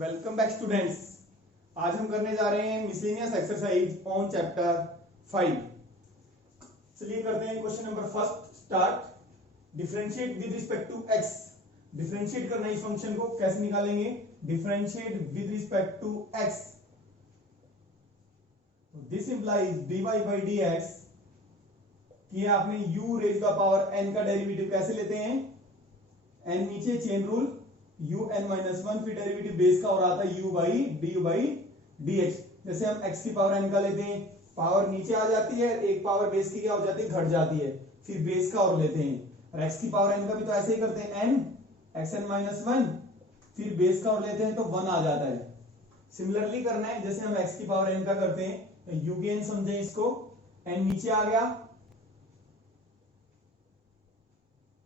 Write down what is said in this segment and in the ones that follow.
Welcome back students. आज हम करने जा रहे हैं मिसलेनियस एक्सरसाइज ऑन चैप्टर 5। चलिए करते हैं question number first start. Differentiate with respect to x. Differentiate करना इस फंक्शन को कैसे निकालेंगे? Differentiate with respect to x, this implies dy by dx कि आपने u raise the power n का डेरिवेटिव कैसे लेते हैं? n नीचे chain rule un minus one, फिर डेरिवेटिव बेस का और आता है u बाई dx। जैसे हम x की पावर n का लेते हैं, पावर नीचे आ जाती है, एक पावर बेस की क्या हो जाती है? घट जाती है, फिर बेस का और लेते हैं। और x की पावर n का भी तो ऐसे ही करते हैं, n xn माइनस वन, फिर बेस का और लेते हैं तो 1 आ जाता है। सिमिलरली करना है, जैसे हम x की पावर n का करते हैं तो u की n समझे इसको, n नीचे आ गया,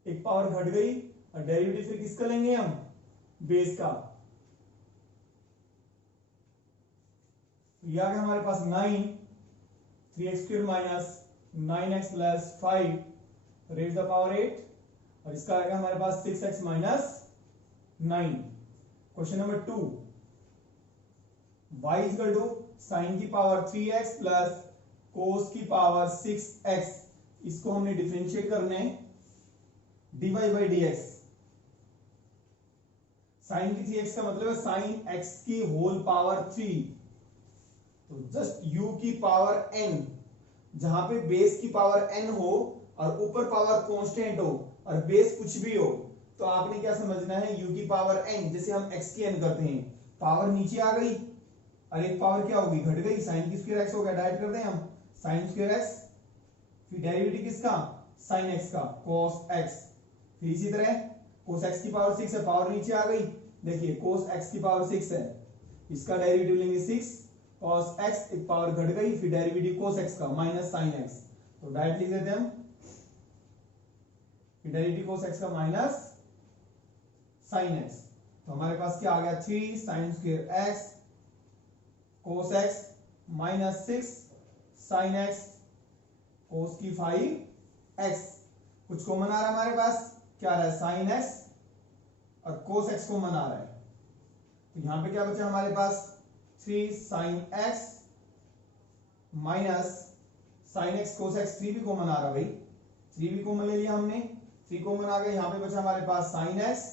एक पावर घट गई और डेरिवेटिव फिर किसका लेंगे हम? बेस का। यह आ गया हमारे पास 9, 3x square minus 9x plus 5 raise the power 8, और इसका आएगा हमारे पास 6x minus 9। Question number 2, y equal to sine की पावर 3x प्लस कोस की पावर 6x, इसको हमने डिफरेंशिएट करना है dy बाई dx। साइन की 3x का मतलब है साइन x की होल पावर 3, तो जस्ट u की पावर n, जहां पे बेस की पावर n हो और ऊपर पावर कांस्टेंट हो और बेस कुछ भी हो, तो आपने क्या समझना है? u की पावर n, जैसे हम x की n करते हैं, पावर नीचे आ गई और एक पावर क्या होगी? घट गई, साइन की स्क्वायर x हो गया, डायरेक्ट करते हैं हम साइन स्क्वायर x, फिर डेरिवेटिव किसका? साइन x का, cos x, फिर इसी तरह cos x की पावर 6 है, पावर नीचे आ गई, देखिए cos x की पावर 6 है, इसका डेरिवेटिव लेंगे 6 cos x, एक पावर घट गई, फिर डेरिवेटिव cos x का माइनस sin x, तो डायरेक्ट लिख देते हैं हम, फिर डेरिवेटिव cos x का माइनस sin x, तो हमारे पास क्या आ गया? 3 sin square x cos x minus 6 sin x cos की 5x, कुछ कॉमन आ रहा है हमारे पास, क्या आ रहा है? sin x और cos x कॉमन आ रहा है, तो यहां पे क्या बचा हमारे पास? 3 sin x minus sin x cos x, 3 भी कॉमन आ रहा भाई, 3 भी कॉमन ले लिया हमने, 3 कॉमन आ गया, यहां पे बचा हमारे पास sin x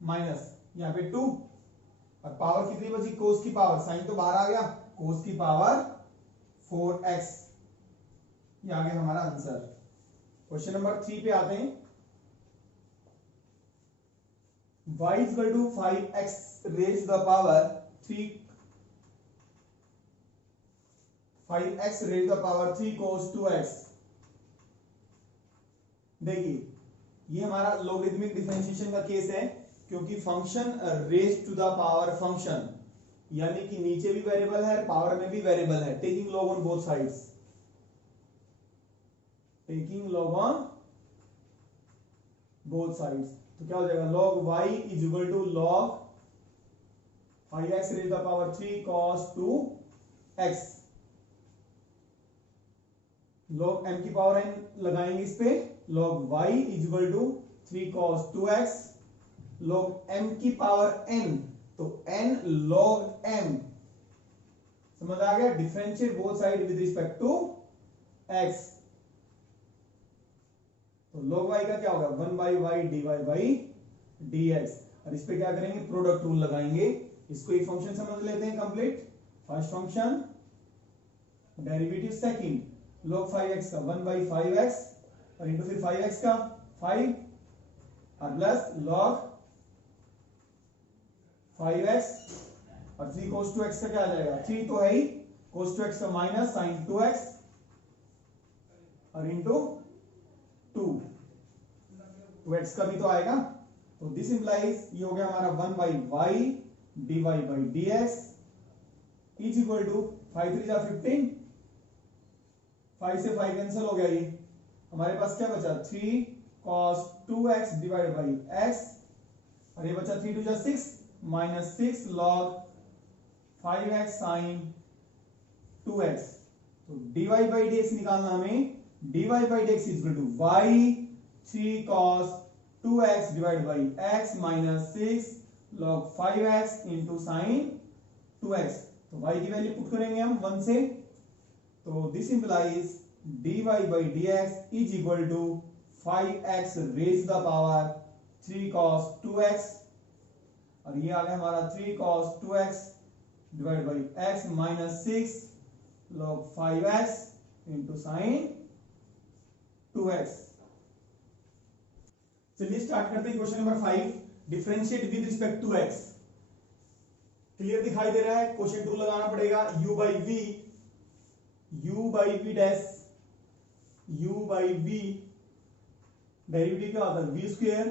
माइनस यहां पे 2, और पावर कितनी बची? cos की पावर, sin तो बाहर आ गया, cos की पावर 4x, ये आ गया हमारा आंसर। क्वेश्चन नंबर 3 पे आते हैं। y equal to 5x raise the power 3, 5x raise the power 3 cos 2x। देखिए ये हमारा लॉगरिथमिक डिफरेंशिएशन का केस है, क्योंकि function raise to the power function, यानी कि नीचे भी वेरिएबल है, पावर में भी वेरिएबल है, taking log on both sides, taking log on both sides, तो क्या हो जाएगा? log y is equal to log 5x raise the power 3 cos 2x, log m की पावर n लगाएंगे इस पे, log y इज इक्वल टू 3 cos 2x, log m की पावर n, तो n log m, समझ आ गया? Differentiate both side with respect to x, तो log y का क्या होगा? 1 by y dy by dx, और इस पे क्या करेंगे? प्रोडक्ट रूल लगाएंगे, इसको एक फंक्शन समझ लेते हैं complete. First function derivative second log 5x का 1 बाई 5x और इंटू फिर 5x का 5 और प्लस log 5x और 3 cos 2x का क्या आ जाएगा? 3 तो है ही, cos 2x का माइनस sin 2x और इंटू 2x का भी तो आएगा, तो दिस इंप्लाइज ये हो गया हमारा 1 by y dy by dx is equal to 5 3 जा 15, 5 से 5 कैंसिल हो गया, ये हमारे पास क्या बचा? 3 cos 2x divide by x, और ये बचा 3 2 जा 6 minus 6 log 5x sin 2x, तो dy बाई dx निकालना हमें, dy by dx is equal to y 3 cos 2x divide by x minus 6 log 5x into sine 2x। तो y की value put करेंगे हम 1 से, तो this implies dy by dx is equal to 5x raise the power 3 cos 2x, और ये आ गया हमारा 3 cos 2x divide by x minus 6 log 5x into sine 2x। चलिए स्टार्ट करते हैं question number 5, differentiate with respect to x। Clear दिखाई दे रहा है? क्वेश्चन टू लगाना पड़ेगा, u by v dash u by v derivative क्या होता है v square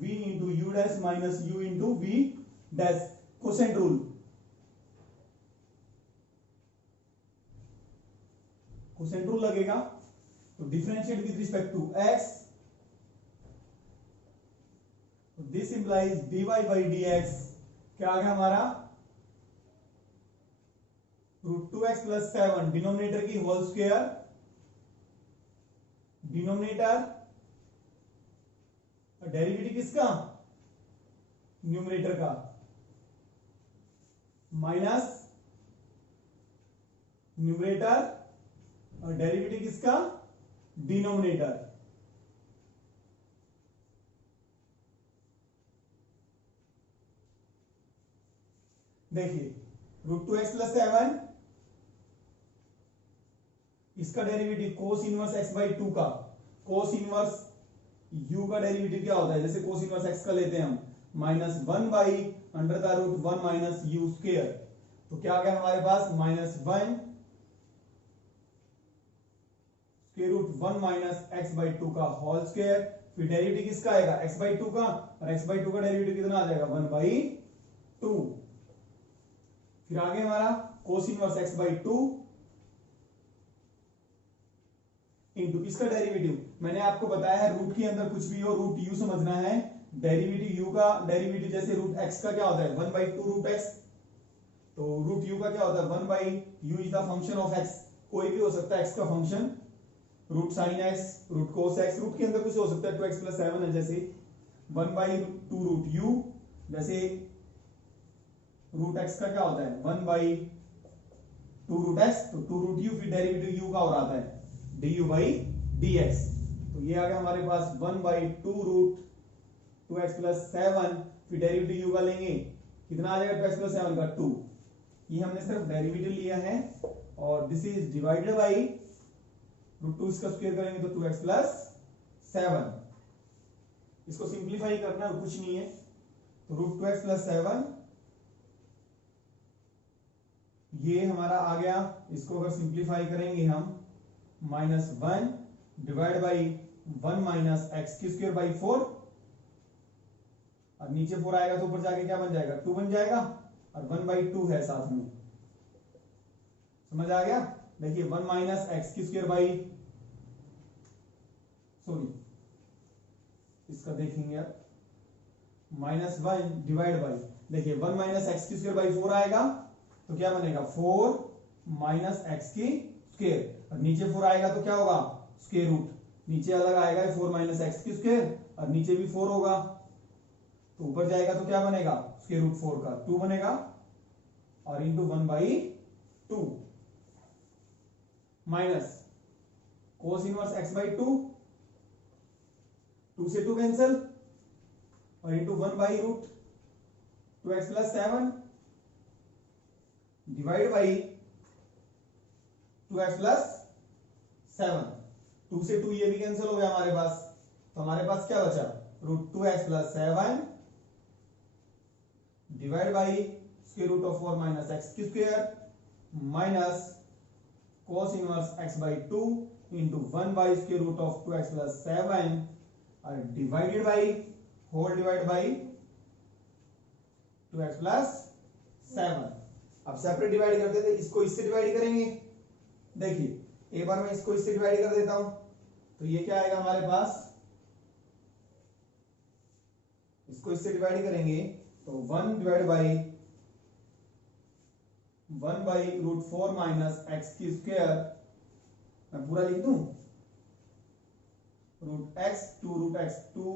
v into u dash minus u into v dash. Question rule लगेगा, तो differentiate with respect to x, this implies dy by dx क्या आ गया हमारा √2x plus 7 denominator की होल स्क्वायर, डिनोमिनेटर डेरिवेटिव किसका न्यूमरेटर का, minus numerator और डेरिवेटिव किसका डिनोमिनेटर। देखिए √2x प्लस 7, इसका derivative cos inverse x by 2 का, कोस इनवर्स u का डेरिवेटिव क्या होता है, जैसे कोस इनवर्स x का लेते हैं हम minus 1 by under the root 1 minus u square. तो क्या आ गया हमारे पास -1 square root 1 minus x by 2 का होल स्क्वायर, फिर डेरिवेटिव किसका आएगा x बाई 2 का, और x बाई 2 का डेरिवेटिव कितना आ जाएगा 1 बाई 2। फिर आगे हमारा कोस इनवर्स x बाई 2 इंटू इसका डेरिवेटिव, मैंने आपको बताया है रूट के अंदर कुछ भी हो रूट u समझना है, डेरिवेटिव u का डेरिवेटिव जैसे रूट x का क्या होता है 1 बाई 2 रूट x, तो रूट u का क्या होता है 1 by u is the function of x, कोई भी हो सकता है x का function, root sine x, root cos x, root के अंदर कुछ हो सकता है 2x प्लस 7 है, जैसे 1 बाई 2 रूट u, जैसे रूट x का क्या होता है 1 बाई 2 रूट x, तो 2 रूट u, फिर डेरिवेटिव u का और आता है du बाई dx। तो ये आ गया हमारे पास 1 बाई 2 रूट 2x प्लस 7, फिर डेरिवेटिव u का लेंगे कितना आ जाएगा 2x प्लस 7 का 2, ये हमने सिर्फ डेरिवेटिव लिया है, और this is divided by root 2, इसका स्क्वायर करेंगे तो 2x प्लस 7, इसको सिंप्लीफाई करना कुछ नहीं है, तो रूट 2x प्लस 7 ये हमारा आ गया, इसको अगर सिंप्लीफाई करेंगे हम -1 डिवाइड बाई 1 माइनस एक्स की स्क्वायर बाई 4, और नीचे 4 आएगा तो ऊपर जाके क्या बन जाएगा 2 बन जाएगा, और 1 बाई 2 है साथ में, समझ आ गया। देखिए 1 माइनस एक्स की स्क्वायर बाई, सॉरी इसका देखेंगे अब, -1 डिवाइड बाई, देखिए 1 माइनस एक्स की स्क्वायर बाई 4 आएगा तो क्या बनेगा 4 माइनस एक्स की स्क्वायर, और नीचे 4 आएगा तो क्या होगा स्क्वायर रूट, नीचे अलग आएगा 4 माइनस एक्स की स्क्वायर, और नीचे भी 4 होगा, तो ऊपर जाएगा तो क्या बनेगा स्क्वायर रूट 4 का 2 बनेगा, और into 1 by 2 minus cos inverse x by 2, 2 से 2 कैंसिल, और into 1 by root 2x plus 7 divide by 2x plus 7, 2 से 2 ये भी कैंसिल हो गया हमारे पास, तो हमारे पास क्या बचा root 2x plus 7 divide by square root of 4 minus x की square minus cos inverse x by 2 into 1 by square root of 2x plus 7 और divided by whole divide by 2x plus 7। अब सेपरेट डिवाइड करते थे, इसको इससे divide करेंगे, देखिए एक बार मैं इसको इससे डिवाइड कर देता हूं, तो ये क्या आएगा हमारे पास, इसको इससे डिवाइड करेंगे तो 1 divide by 1 by root 4 minus x की स्क्वायर, मैं पूरा लिख दूं root x 2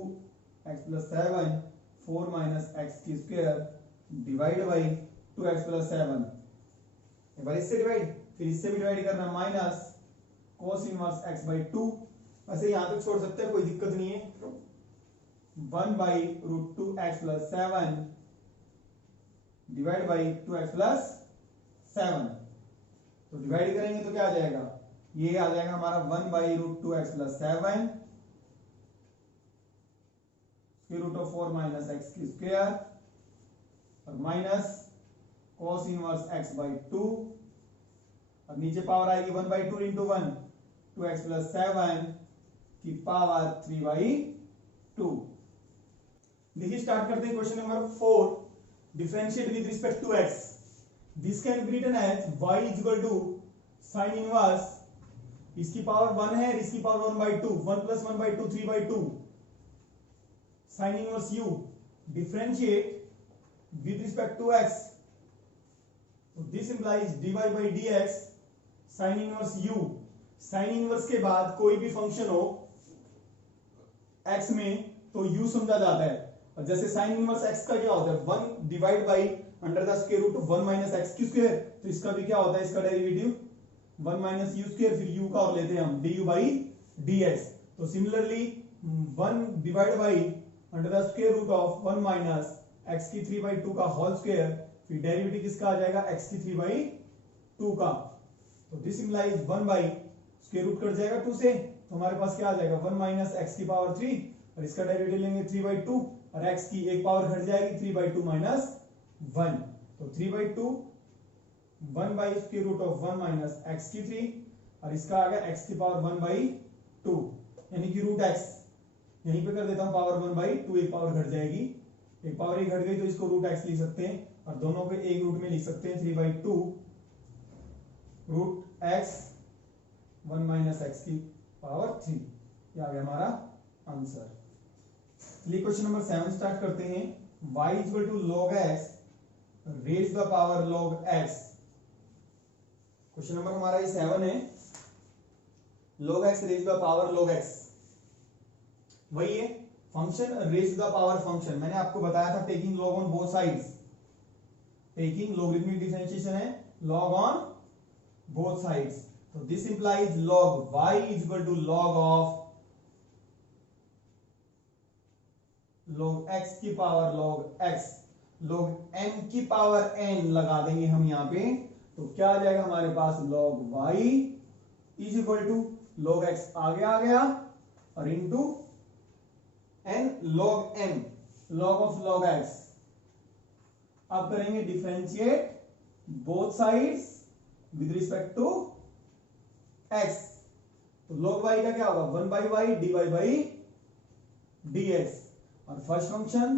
x plus 7 4 minus x की square divide by 2x plus 7। एक बार इससे डिवाइड, फिर इससे भी डिवाइड करना, minus cos inverse x by 2। वैसे यहां तक छोड़ सकते हैं, कोई दिक्कत नहीं है। 1 by root 2x plus 7 divide by 2x plus 7। तो डिवाइड करेंगे तो क्या आ जाएगा, ये आ जाएगा हमारा 1 by root 2x plus 7 root of 4 minus x की स्क्वायर और minus cos inverse x by 2। अब नीचे पावर आएगी 1 बाई 2 इंटू 1 2x प्लस 7 की पावर 3 बाई 2। देखिए स्टार्ट करते हैं question number 4। Differentiate with respect to x। This can be written as y is equal to sine inverse, इसकी power 1 है, इसकी power 1 by 2, 1 plus 1 by 2 3 by 2 sine inverse u differentiate with respect to x। तो this implies dy by dx sine inverse u। Sine inverse के बाद कोई भी function हो x में तो u समझा जाता है। और जैसे साइन इनवर्स x का क्या होता है, 1 divide by under the square root 1 minus x की स्क्वायर। तो इसका भी क्या होता है, इसका डेरिवेटिव 1 माइनस यू स्क्वायर, फिर u का और लेते हैं हम du बाई dx। तो similarly 1 divide by under the square root of 1 minus x की 3 बाई 2 का होल स्क्वायर, फिर डेरिवेटिव किसका आ जाएगा, x की 3 बाई 2 का। तो this implies 1 by square root cut जाएगा 2 से, तो हमारे पास क्या आ जाएगा 1 माइनस एक्स की पावर 3 और इसका डेरिवेटिव लेंगे 3 बाई 2 और x की एक पावर घट जाएगी 3 बाई 2 माइनस 1। तो 3 by 2 1 by square root of 1 minus x की 3 और इसका आ गया x की पावर 1 बाई 2 यानी कि रूट x। यहीं पे कर देता हूं पावर 1 बाई 2, एक पावर घट जाएगी, एक पावर एक घट गई तो इसको रूट x लिख सकते हैं और दोनों को एक रूट में लिख सकते हैं 3 by 2 root x 1 minus x की पावर 3। ये आ गया हमारा आंसर। चलिए क्वेश्चन नंबर 7 स्टार्ट करते हैं। y equal to log x raise the power log x। Question number हमारा ये 7 है, log x raise the power log x। वही है function raise the power function, मैंने आपको बताया था taking log on both sides. Taking logarithmic differentiation है log ऑन बोथ साइड्स। तो this implies log y is equal to log of log x की power log x, log n की power n लगा देंगे हम यहां पे, तो क्या आ जाएगा हमारे पास log y is equal to log x आगे आ गया और into n log n log of log x। अब करेंगे differentiate both sides with respect to x। तो log y का क्या होगा 1 by y dy by dx और फर्स्ट फंक्शन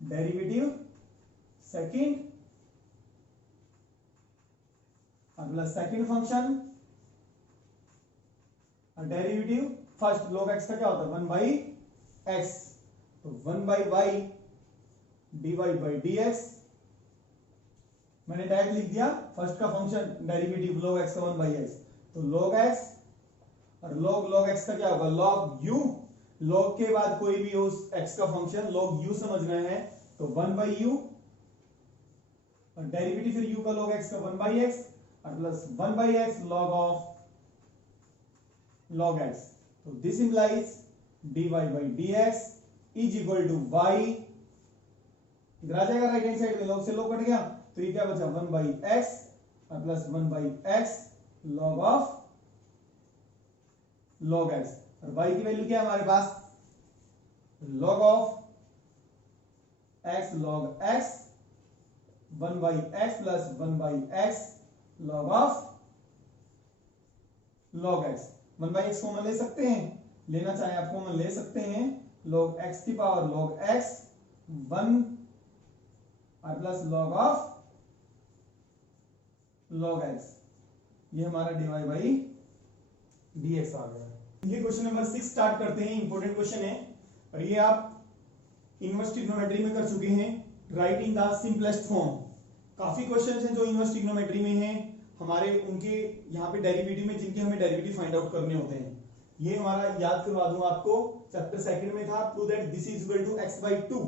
डेरिवेटिव सेकंड और प्लस सेकंड फंक्शन और डेरिवेटिव फर्स्ट। log x का क्या होता है 1 बाई x, तो 1 by y dy by dx। मैंने डायरेक्ट लिख दिया फर्स्ट का फंक्शन डेरिवेटिव log x का 1 बाई x, तो log x और log x का क्या होगा log u। log के बाद कोई भी उस x का फंक्शन log u समझना है तो 1 बाई u और डेरिवेटिव फिर u का log x का 1 बाई x और plus 1 by x log of log x। तो this implies dy by dx is equal to y, इधर आ जाएगा राइट हैंड साइड में, log से log कट गया तो ये क्या बचा 1 बाई x और plus 1 by x log of log x। और y की वैल्यू क्या है हमारे पास log of x log x 1 by x plus 1 by x log of log x। 1 by x common ले सकते हैं, लेना चाहे आप कॉमन ले सकते हैं, log x की पावर log x 1 और plus log of log x। ये हमारा dy बाई dx आ गया। ये क्वेश्चन नंबर 6 स्टार्ट करते हैं। इंपॉर्टेंट क्वेश्चन है और ये आप इनवर्स ट्रिग्नोमेट्री में कर चुके हैं, right in the simplest form. काफी क्वेश्चंस हैं जो इनवर्स ट्रिग्नोमेट्री में हैं हमारे, उनके यहाँ पे डेरिवेटिव में जिनके हमें डेरिवेटिव फाइंड आउट करने होते हैं। ये हमारा याद करवा दूं आपको, चैप्टर सेकंड में था prove that this is equal to x by 2।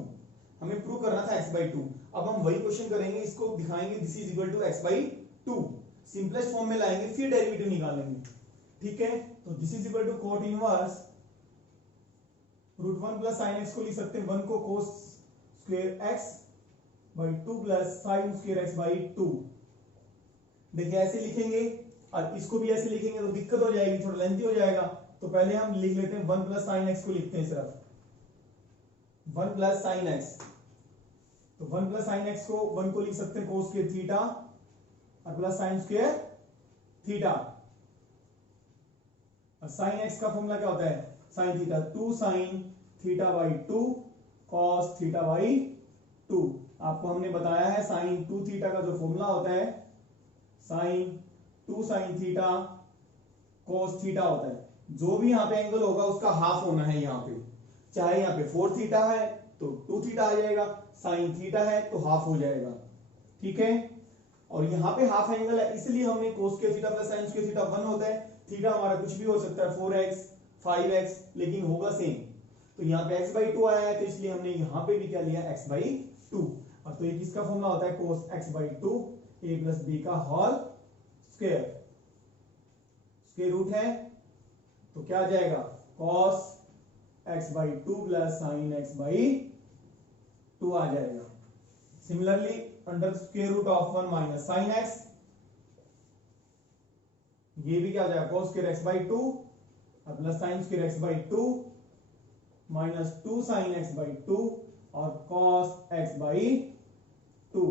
हमें प्रूव करना था x/2। अब हम वही क्वेश्चन करेंगे, इसको दिखाएंगे this is equal to x/2, simplest form में लाएंगे, फिर डेरिवेटिव निकालेंगे। ठीक है, तो this is equal to cot inverse √1 plus sine x को लिख सकते हैं 1 को cos square x by 2 plus sine square x by 2। देखिए ऐसे लिखेंगे और इसको भी ऐसे लिखेंगे तो दिक्कत हो जाएगी, थोड़ा लेंथी हो जाएगा। तो पहले हम लिख लेते हैं 1 प्लस साइन एक्स को लिखते हैं सिर्फ 1 प्लस साइन एक्स। तो 1 प्लस साइन एक्स को 1 को लिख सकते हैं कोस स्क्वायर थीटा और प्लस साइन स्क्वायर थीटा। और साइन एक्स का फॉर्मूला क्या होता है, sine theta 2 sine theta by 2 cos theta by 2। आपको हमने बताया है साइन 2 थीटा का जो फॉर्मूला होता है sine 2 sine theta cos theta होता है। जो भी यहाँ पे एंगल होगा उसका हाफ होना है यहाँ पे, चाहे यहाँ पे 4 थीटा है तो 2 थीटा आ जाएगा, साइन थीटा है तो हाफ हो जाएगा। ठीक है, और यहाँ पे हाफ एंगल है इसलिए हमने कोस के theta plus sine square theta 1 होता है। थीटा हमारा कुछ भी हो सकता है 4x 5x लेकिन होगा सेम। तो यहाँ पे x/2 आया है तो इसलिए हमने यहाँ पे भी क्या लिया x/2। और तो ये किसका फॉर्मूला होता है कोस x/2 a प्लस b का होल स्क्वायर, स्क्वायर रूट है तो क्या आ जाएगा cos x/2 plus sine x/2 आ जाएगा। Similarly under square root of 1 minus sine x, ये भी क्या आ जाएगा cos स्क्वायर x/2 और plus sine square x/2 minus 2 sine x/2 और cos x/2।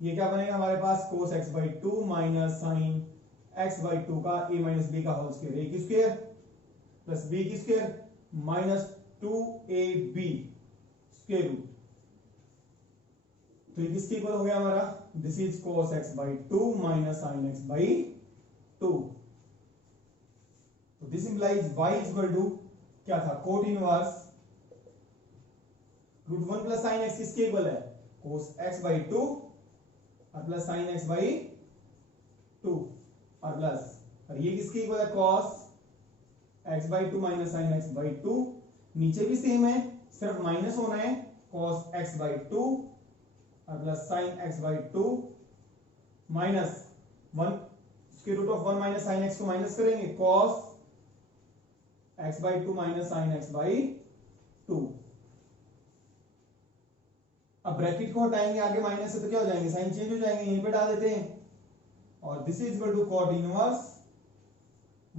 ये क्या बनेगा हमारे पास cos x/2 minus sine x/2 का a माइनस b का होल स्क्वायर, a की स्क्वायर प्लस b की square minus 2ab square root. तो ये किसके इक्वल हो गया हमारा, this is cos x/2 minus sine x/2। तो this implies y equal to क्या था cot inverse √1 plus sine x किसके इक्वल है cos x/2 और प्लस साइन x/2 और प्लस और ये किसके इक्वल है cos x/2 minus sine x/2। नीचे भी सेम है, सिर्फ माइनस होना है cos x/2 और plus sine x/2 minus 1 square root of 1 minus sine x को माइनस करेंगे cos x/2 minus sine x/2। अब ब्रैकेट को हटाएंगे आगे माइनस से तो क्या हो जाएंगे साइन चेंज हो जाएंगे, यहीं पे डाल देते हैं। और this is equal to cot inverse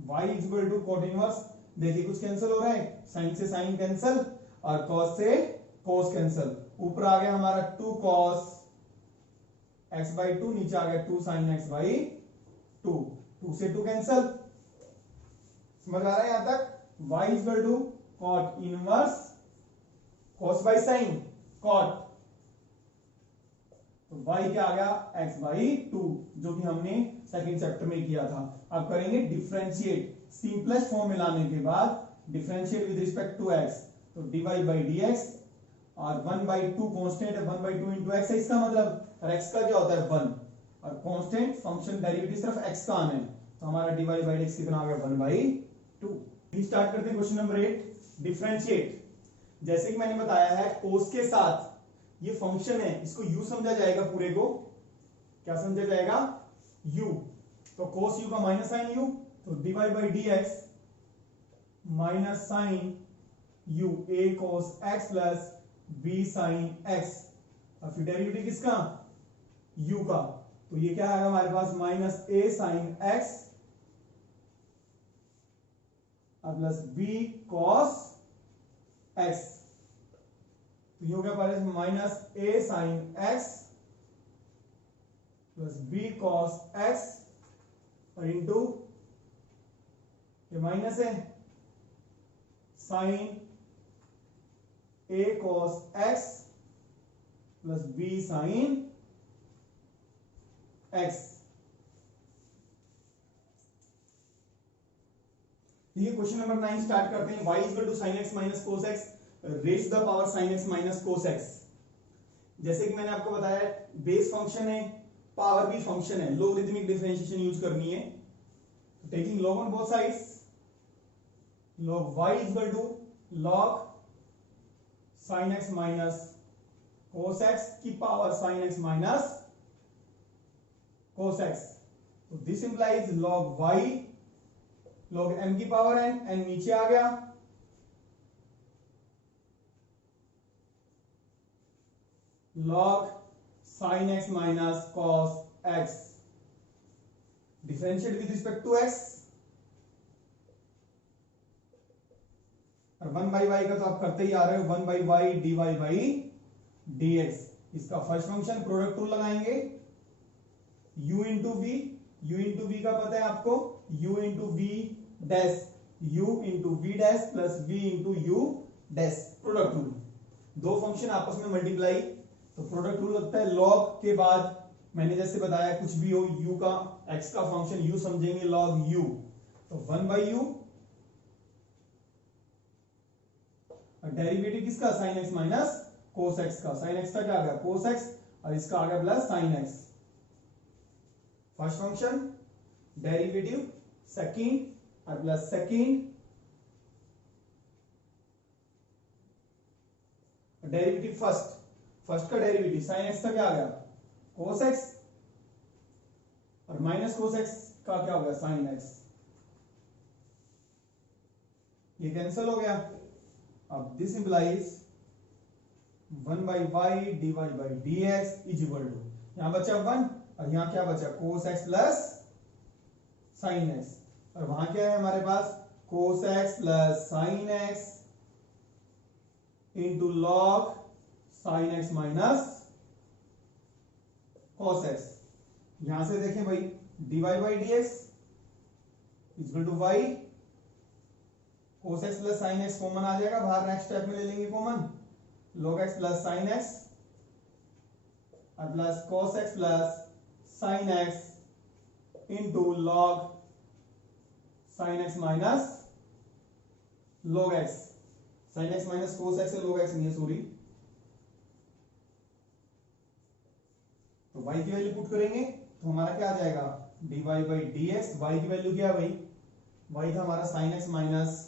y is equal to cot inverse, देखिए कुछ कैंसिल हो रहा है, साइन से साइन कैंसिल और cos से cos कैंसिल। ऊपर आ गया हमारा 2 cos x/2, नीचे आ गया 2 sin x/2, 2 से 2 कैंसिल। समझ आ रहा है यहां तक। y is equal to cot inverse cos by sine cot, तो y क्या आ गया x/2 जो कि हमने सेकंड चैप्टर में किया था। अब करेंगे डिफरेंशिएट, सिंपलेस्ट फॉर्म में लाने के बाद differentiate with respect to x, तो dy बाई dx और 1/2 कांस्टेंट है 1/2 इंटू x है इसका मतलब, और x का क्या होता है 1 और कांस्टेंट फंक्शन डेरिवेटिव सिर्फ x का आना है, तो हमारा dy बाई dx कितना आ गया 1/2। स्टार्ट करते हैं क्वेश्चन नंबर 8 डिफरेंशिएट। जैसे कि मैंने बताया है कोस के साथ ये फंक्शन है, इसको u समझा जाएगा, पूरे को क्या समझा जाएगा u। तो cos u का माइनस साइन u, तो dy by dx minus sine u a cos x plus b sine x और फिर डेरिवेटिव किसका u का, तो ये क्या आएगा हमारे पास माइनस a साइन x और प्लस b cos x, तो ये हो गया हमारे minus a sine x plus b cos x और इंटू ये माइनस है sine a cos x plus b sine x। ये क्वेश्चन नंबर 9 स्टार्ट करते हैं। y equal to sine x minus cos x raise the power sine x minus cos x। जैसे कि मैंने आपको बताया बेस फंक्शन है, पावर भी फंक्शन है, लोगरिथमिक डिफरेंशिएशन यूज करनी है। तो taking log on both sides, log y equal to log sin x minus cos x की power sin x minus cos x। तो this implies log y log m की power n, n नीचे आ गया, log sin x minus cos x, differentiate with respect to x, और 1 by Y का तो आप करते ही आ रहे हो, 1 by y d y by d x. इसका फर्स्ट फंक्शन प्रोडक्ट रूल लगाएंगे, u into v, u into v का पता है आपको, u into v dash, u into v dash plus v into u dash, product rule. दो function आपस में multiply, तो प्रोडक्ट रूल लगता है log के बाद, मैंने जैसे बताया कुछ भी हो u का, x का फंक्शन u समझेंगे log u, तो 1 बाई यू, और डेरिवेटिव किसका, sin x minus cos x का, sin x का क्या आ गया cos x, और इसका आ गया plus sin x। First function derivative second और plus second, derivative first, first का डेरिवेटिव sin x का क्या आ गया cos x, और माइनस cos x का क्या हो गया sin x, ये कैंसिल हो गया। अब this implies 1 by y d y by d x is equal to, यहां बचा 1 और यहां क्या बचा cos x plus sin x, और वहां क्या है हमारे पास cos x plus sin x into log sin x minus cos x। यहां से देखें भाई dy by d x equal to y, cos x plus sin x common आ जाएगा बाहर, नेक्स्ट स्टेप में ले लेंगे common, log x plus sin x और plus cos x plus sin x into log sin x minus log x, sin x minus cos x है, log x नहीं है सॉरी। तो y की वैल्यू पुट करेंगे तो हमारा क्या आ जाएगा dy by d x, y की वैल्यू क्या है भाई, y था हमारा sin x minus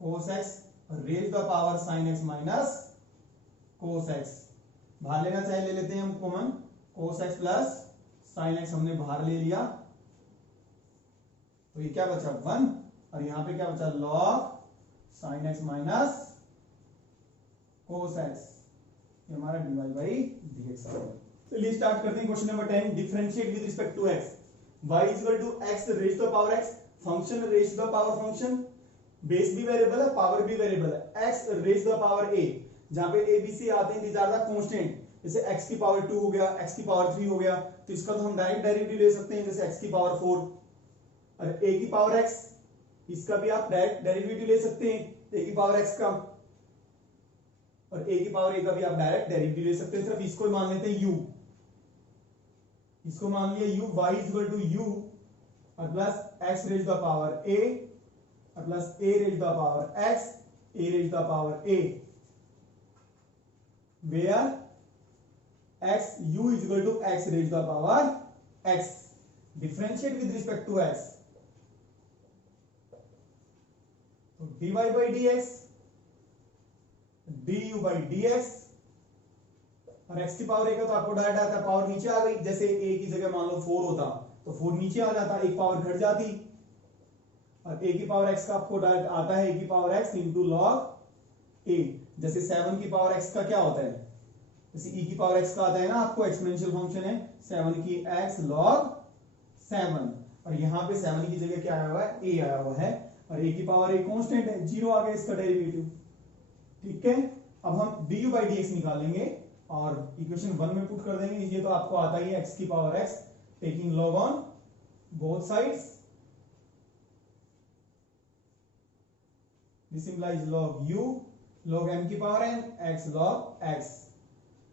cos x raise the power sin x minus cos x, बाहर लेना चाहे ले लेते हैं हम common, cos x plus sin x हमने बाहर ले लिया, तो ये क्या बचा 1, और यहां पे क्या बचा log sin x minus cos x, ये हमारा dy बाई dx है। चलिए स्टार्ट करते हैं question number 10, differentiate with respect to x, y is equal to x raise to the power x, function raise to the power function, base भी variable है power भी variable है, x raise to the power a, जहां पे a b c आते हैं these are the constant, जैसे x की पावर 2 हो गया, x की पावर 3 हो गया, तो इसका तो हम डायरेक्ट डेरिवेटिव ले सकते हैं, जैसे x की पावर 4, और a की पावर x, इसका भी आप डायरेक्ट डेरिवेटिव ले सकते हैं a की पावर x का, और a की पावर a का भी आप डायरेक्ट डेरिवेटिव ले सकते हैं, सिर्फ इसको मान लेते हैं u, इसको मान लिया u, y is equal to u और plus x raise the power a और plus a raise the power x, a raise the power a, where x u is equal to x raise the power x, differentiate with respect to x, तो dy by d x, du by d x, और x की power a का तो आपको direct आता है, power नीचे आ गई, जैसे a की जगह मान लो 4 होता तो 4 नीचे आ जाता, एक पावर घट जाती, और a की पावर x का आपको डायरेक्ट आता है a की power x into log a, जैसे 7 की पावर x का क्या होता है, जैसे e की पावर x का आता है ना आपको, एक्सपोनेंशियल फंक्शन है 7 की x log 7, और यहां पे 7 की जगह क्या आया हुआ है a आया हुआ है, और a की पावर a कांस्टेंट है, 0 आ गया इसका डेरिवेटिव, ठीक है। अब हम du बाई डी एक्स निकालेंगे और इक्वेशन 1 में पुट कर देंगे, ये तो आपको आता ही है x की power x, taking log on both sides, this implies log u log m की power n x log x,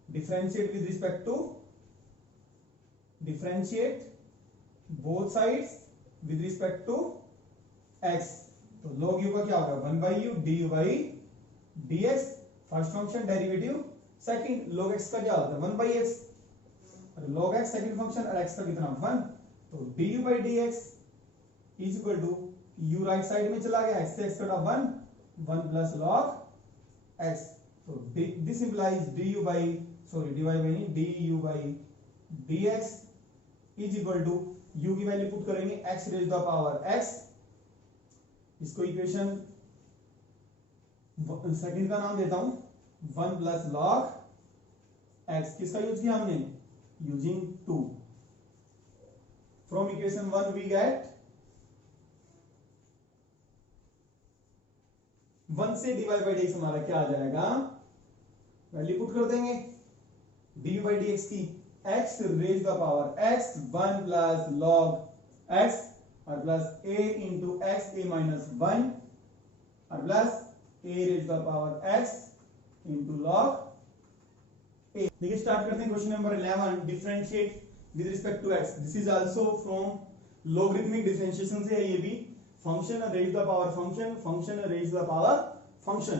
differentiate with respect to, differentiate both sides with respect to x, तो log u का क्या होगा 1 by u du by dx, first function derivative, second log x का क्या होता है 1 by x, और log x second function, और x का कितना 1, तो du by dx is equal to u right side में चला गया, x से x कटा 1 प्लस log x, तो this implies du by sorry dy by नहीं du by dx is equal to u की वैल्यू पुट करेंगे x raise the power x, इसको इक्वेशन सेकंड का नाम देता हूं 1 प्लस log x, किसका यूज किया हमने using 2 from equation 1 we get 1 से dy by dx हमारा क्या आ जाएगा, वैल्यू पुट कर देंगे dy by dx की x raise the power x 1 plus log x और plus a into x a minus 1 और plus a raise the power x into log a। देखिए स्टार्ट करते हैं question number 11, differentiate with respect to x। This is also from logarithmic differentiation से है ये भी, function raise the power function, function raise the power function.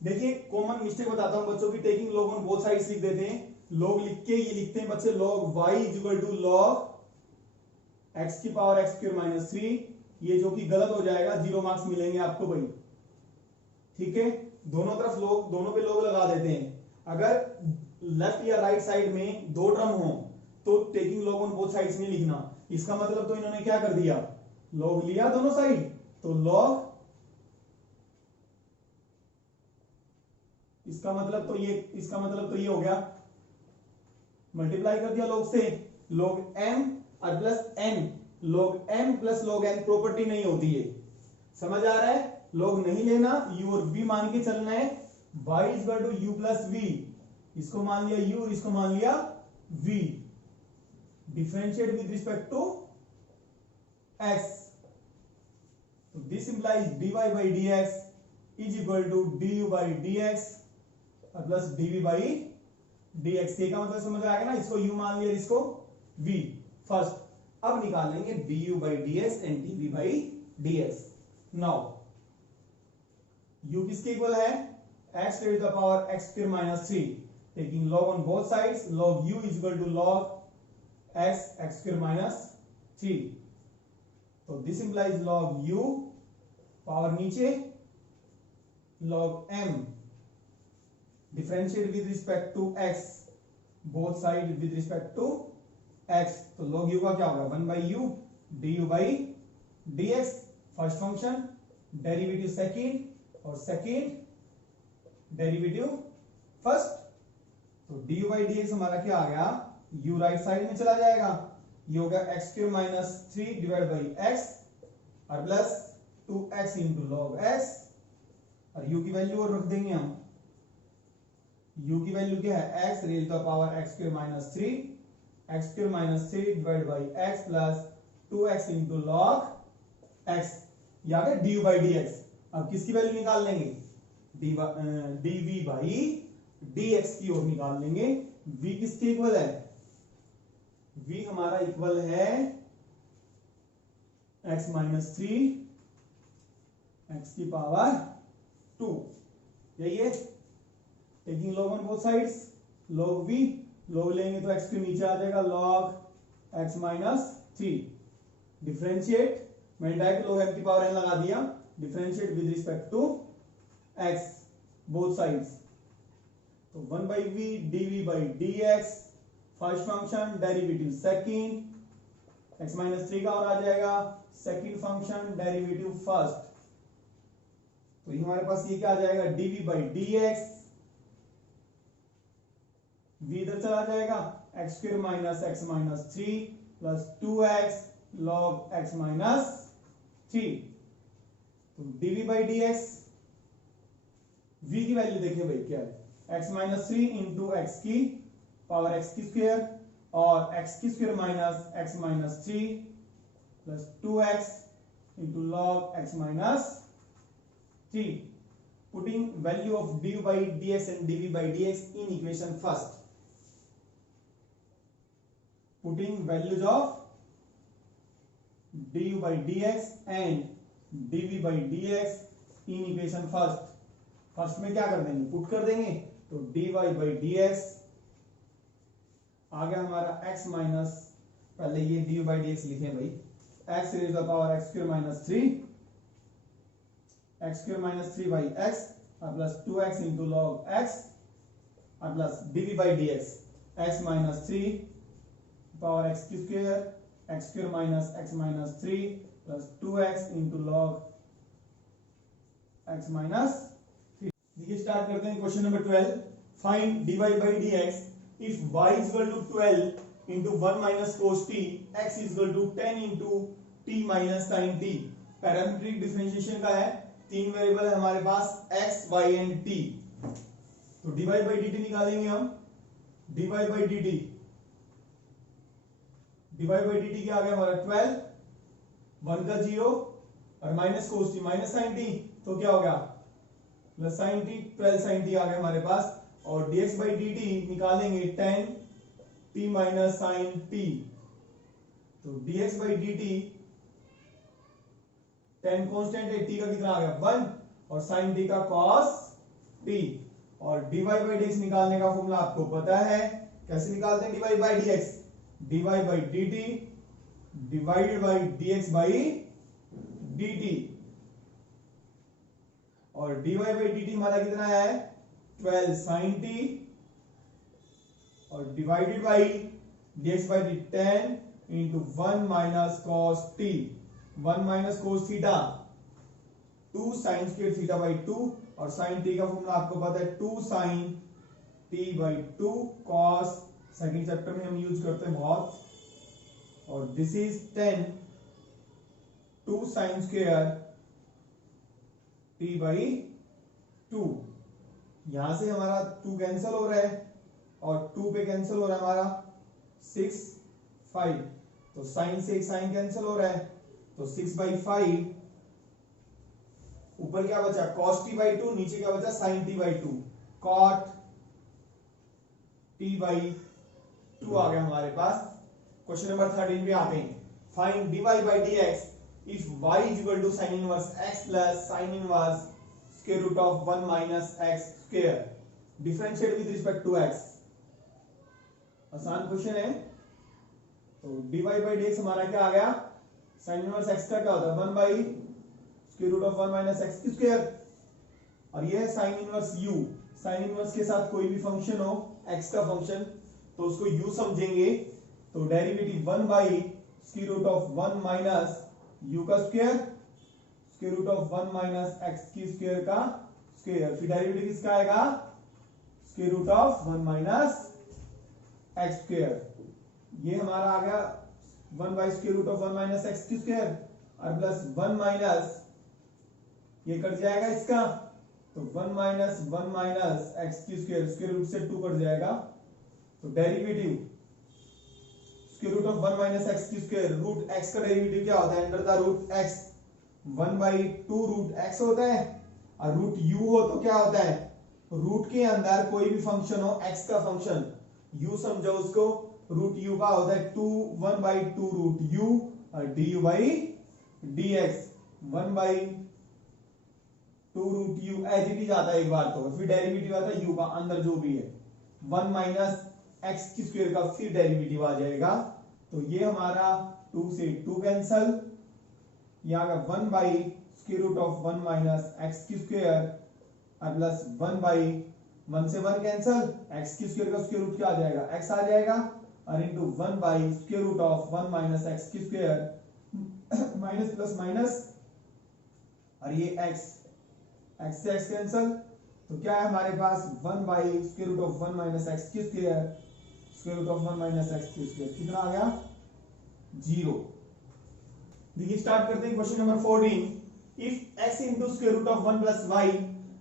देखिए common mistake बताता हूं बच्चों की, taking log on both sides लिख देते हैं, log लिख के ये लिखते हैं बच्चे log y is equal to log x की पावर x स्क्वायर माइनस 3, ये जो कि गलत हो जाएगा, 0 मार्क्स मिलेंगे आपको भाई, ठीक है। दोनों तरफ log, दोनों पे log लगा देते हैं। अगर लेफ्ट या राइट साइड में दो टर्म हो तो taking log on both sides नहीं लिखना, इसका मतलब तो इन्होंने क्या कर दिया, log लिया दोनों साइड, तो log, इसका मतलब तो ये हो गया, मल्टीप्लाई कर दिया log से, log m और plus n, log m plus log n property नहीं होती है, समझ आ रहा है, log नहीं लेना, u और v मान के चलना है, y is equal to u plus v, इसको मान लिया u, इसको मान लिया v, differentiate with respect to x, तो this implies dy by dx is equal to du by dx और प्लस dv by dx, का मतलब समझ आ गया ना, इसको u मान लिया, इसको v फर्स्ट। अब निकालेंगे du by dx and dv by dx। Now u किसके इक्वल है, x raise the power x square minus 3, taking log on both sides, log u is equal to log x square minus 3, तो this implies log u power नीचे log m, differentiate with respect to x, both side with respect to x, तो log u का क्या होगा 1 by u du by dx, first function, derivative second और second derivative first, तो du by dx हमारा क्या आ गया, u राइट साइड में चला जाएगा, ये होगा x cube minus 3 divide by x और plus 2x into log x, और u की वैल्यू और रख देंगे हम, u की वैल्यू क्या है, x raise the power x square minus 3, x square minus 3 divide by x plus 2x into log x, ये आ गया du by dx। अब किसकी वैल्यू निकाल लेंगे, dv बाई dx की ओर निकाल लेंगे, v किसके इक्वल है, v हमारा इक्वल है x माइनस 3 x की पावर 2, यही है, taking log on both sides, log v, log लेंगे तो x के नीचे आ जाएगा log x माइनस 3, डिफरेंशिएट, मैंने डायरेक्ट log m की पावर n लगा दिया, differentiate with respect to x both sides, तो 1 by v dv by dx, first function, derivative second, x minus 3 का और आ जाएगा, सेकंड फंक्शन, डेरिवेटिव फर्स्ट, तो ये हमारे पास ये क्या आ जाएगा, dv by dx, v इधर चला जाएगा, x square minus x minus 3 plus 2x log x minus 3, तो dv by dx, v की वैल्यू देखिए भाई क्या है, x माइनस 3 इंटू एक्स की पावर x की स्क्वायर और x की square minus x minus 3 plus 2x into log x minus 3, putting value of du by dx and dv by dx in equation first, putting values of du by dx and dv by dx in equation first, first में क्या कर देंगे, put कर देंगे, तो dy by dx आ गया हमारा x minus, पहले ये du by dx लिखे भाई, x raise the power x square minus 3, x square minus 3 by x और plus 2x into log x और plus dv by dx x minus 3 power x की square x square minus x minus 3 plus 2x into log x minus 3। देखिए start करते हैं question number 12। Find dy by dx if y is equal to 12 into 1 minus cos t x is equal to 10 into t minus sin t। Parametric differentiation का है, तीन variable है हमारे पास x y and t। तो dy by dt निकालेंगे हम। dy by dt क्या आ गया हमारा 12, 1 का 0 और minus cos t minus sin t, तो क्या हो गया plus sin t, 12 sin t आ गया हमारे पास। और dx बाई dt निकालेंगे 10 t माइनस sin t। तो dx बाई dt 10 कांस्टेंट है, t का कितना आ गया 1 और sin t का cos t। और dy बाई dx निकालने का फॉर्मूला आपको पता है, कैसे निकालते हैं dy by dx, dy by dt divided by dx by dt। और dy बाई dt हमारा कितना है 12 sin t और divided by dx by dt 10 into 1 minus cos t, 1 minus cos theta 2 sin square theta by 2 और sin t का formula आपको पता है 2 sin t by 2 cos, second chapter में हम यूज करते हैं बहुत। और this is 10 2 sin square t by 2। यहां से हमारा 2 कैंसिल हो रहा है और 2 पे कैंसिल हो रहा है हमारा 6 5, तो साइन से एक साइन कैंसिल हो रहा है, तो 6 बाई 5 ऊपर क्या बचा cos t बाई 2, नीचे क्या बचा sin t by 2, cot t by 2 आ गया हमारे पास। क्वेश्चन नंबर 13 पे आते हैं। Find dy by dx if y is equal to sin inverse x plus sin inverse square root of 1 minus x square, differentiate with respect to x। आसान question है। तो dy बाई dx हमारा क्या आ गया, sin इनवर्स x का क्या होता है 1 by square root of 1 minus x की स्क्वायर, और ये है sin inverse u। sin inverse के साथ कोई भी फंक्शन हो x का फंक्शन तो उसको u समझेंगे, तो derivative 1 by square root of 1 minus u का square square root of 1 minus x की स्क्वायर का स्क्वायर, फिर डेरिवेटिव किसका आएगा square root of 1 minus x square. ये हमारा आ गया 1 by square root of 1 minus x की स्क्वायर और प्लस 1 माइनस ये कट जाएगा इसका, तो 1 माइनस 1 माइनस x की स्क्वायर स्क्वायर रूट से 2 कट जाएगा, तो derivative square root of 1 minus x की स्क्वायर, रूट x का डेरिवेटिव क्या होता है under the root x, 1 by 2 root x होता है, और रूट u हो तो क्या होता है रूट के अंदर कोई भी फंक्शन हो x का फंक्शन u समझो उसको, रूट u का होता है 1 बाई 2 रूट u और du by dx 1 by 2 root u as it is आता है एक बार, तो फिर डेरिवेटिव आता है u का अंदर जो भी है 1 माइनस x की स्क्वायर का फिर डेरिवेटिव आ जाएगा, तो ये हमारा 2 से 2 कैंसल, यहाँ का 1 by square root of 1 minus x की स्क्वायर और प्लस 1 बाई 1 से 1 कैंसल, x की स्क्वायर का स्क्वायर रूट क्या आ जाएगा x आ जाएगा, और into 1 by square root of 1 minus x की स्क्वायर माइनस प्लस माइनस, और ये x से x कैंसल, तो क्या है हमारे पास 1 by square root of 1 minus x की square square root of 1 minus x की स्क्वायर, कितना आ गया 0। देखिए स्टार्ट करते हैं question number 14। If x into square root of 1 plus y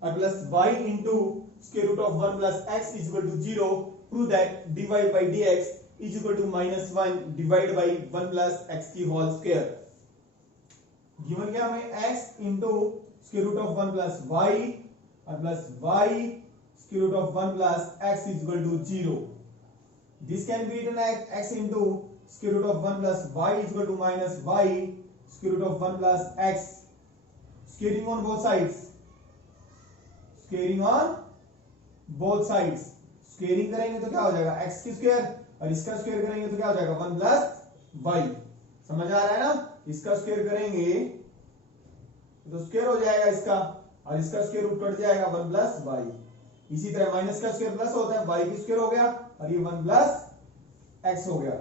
और plus y into square root of 1 plus x is equal to 0, prove that dy by dx is equal to minus 1 divide by 1 plus x की whole square. Given क्या हमें x into square root of 1 plus y और plus y square root of 1 plus x is equal to 0. This can be written as x into square root of 1 plus y is equal to minus y square root of 1 plus x. Squaring on both sides. Squaring on both sides. Squaring करेंगे तो क्या हो जाएगा x की square, और इसका square करेंगे तो क्या हो जाएगा 1 प्लस y। समझ आ रहा है ना, इसका स्क्वायर करेंगे तो स्क्वायर हो जाएगा इसका, और इसका स्क्वायर रूट कट जाएगा 1 प्लस वाई। इसी तरह माइनस का स्क्वायर प्लस होता है, वाई की स्क्वायर हो गया और ये 1 प्लस एक्स हो गया।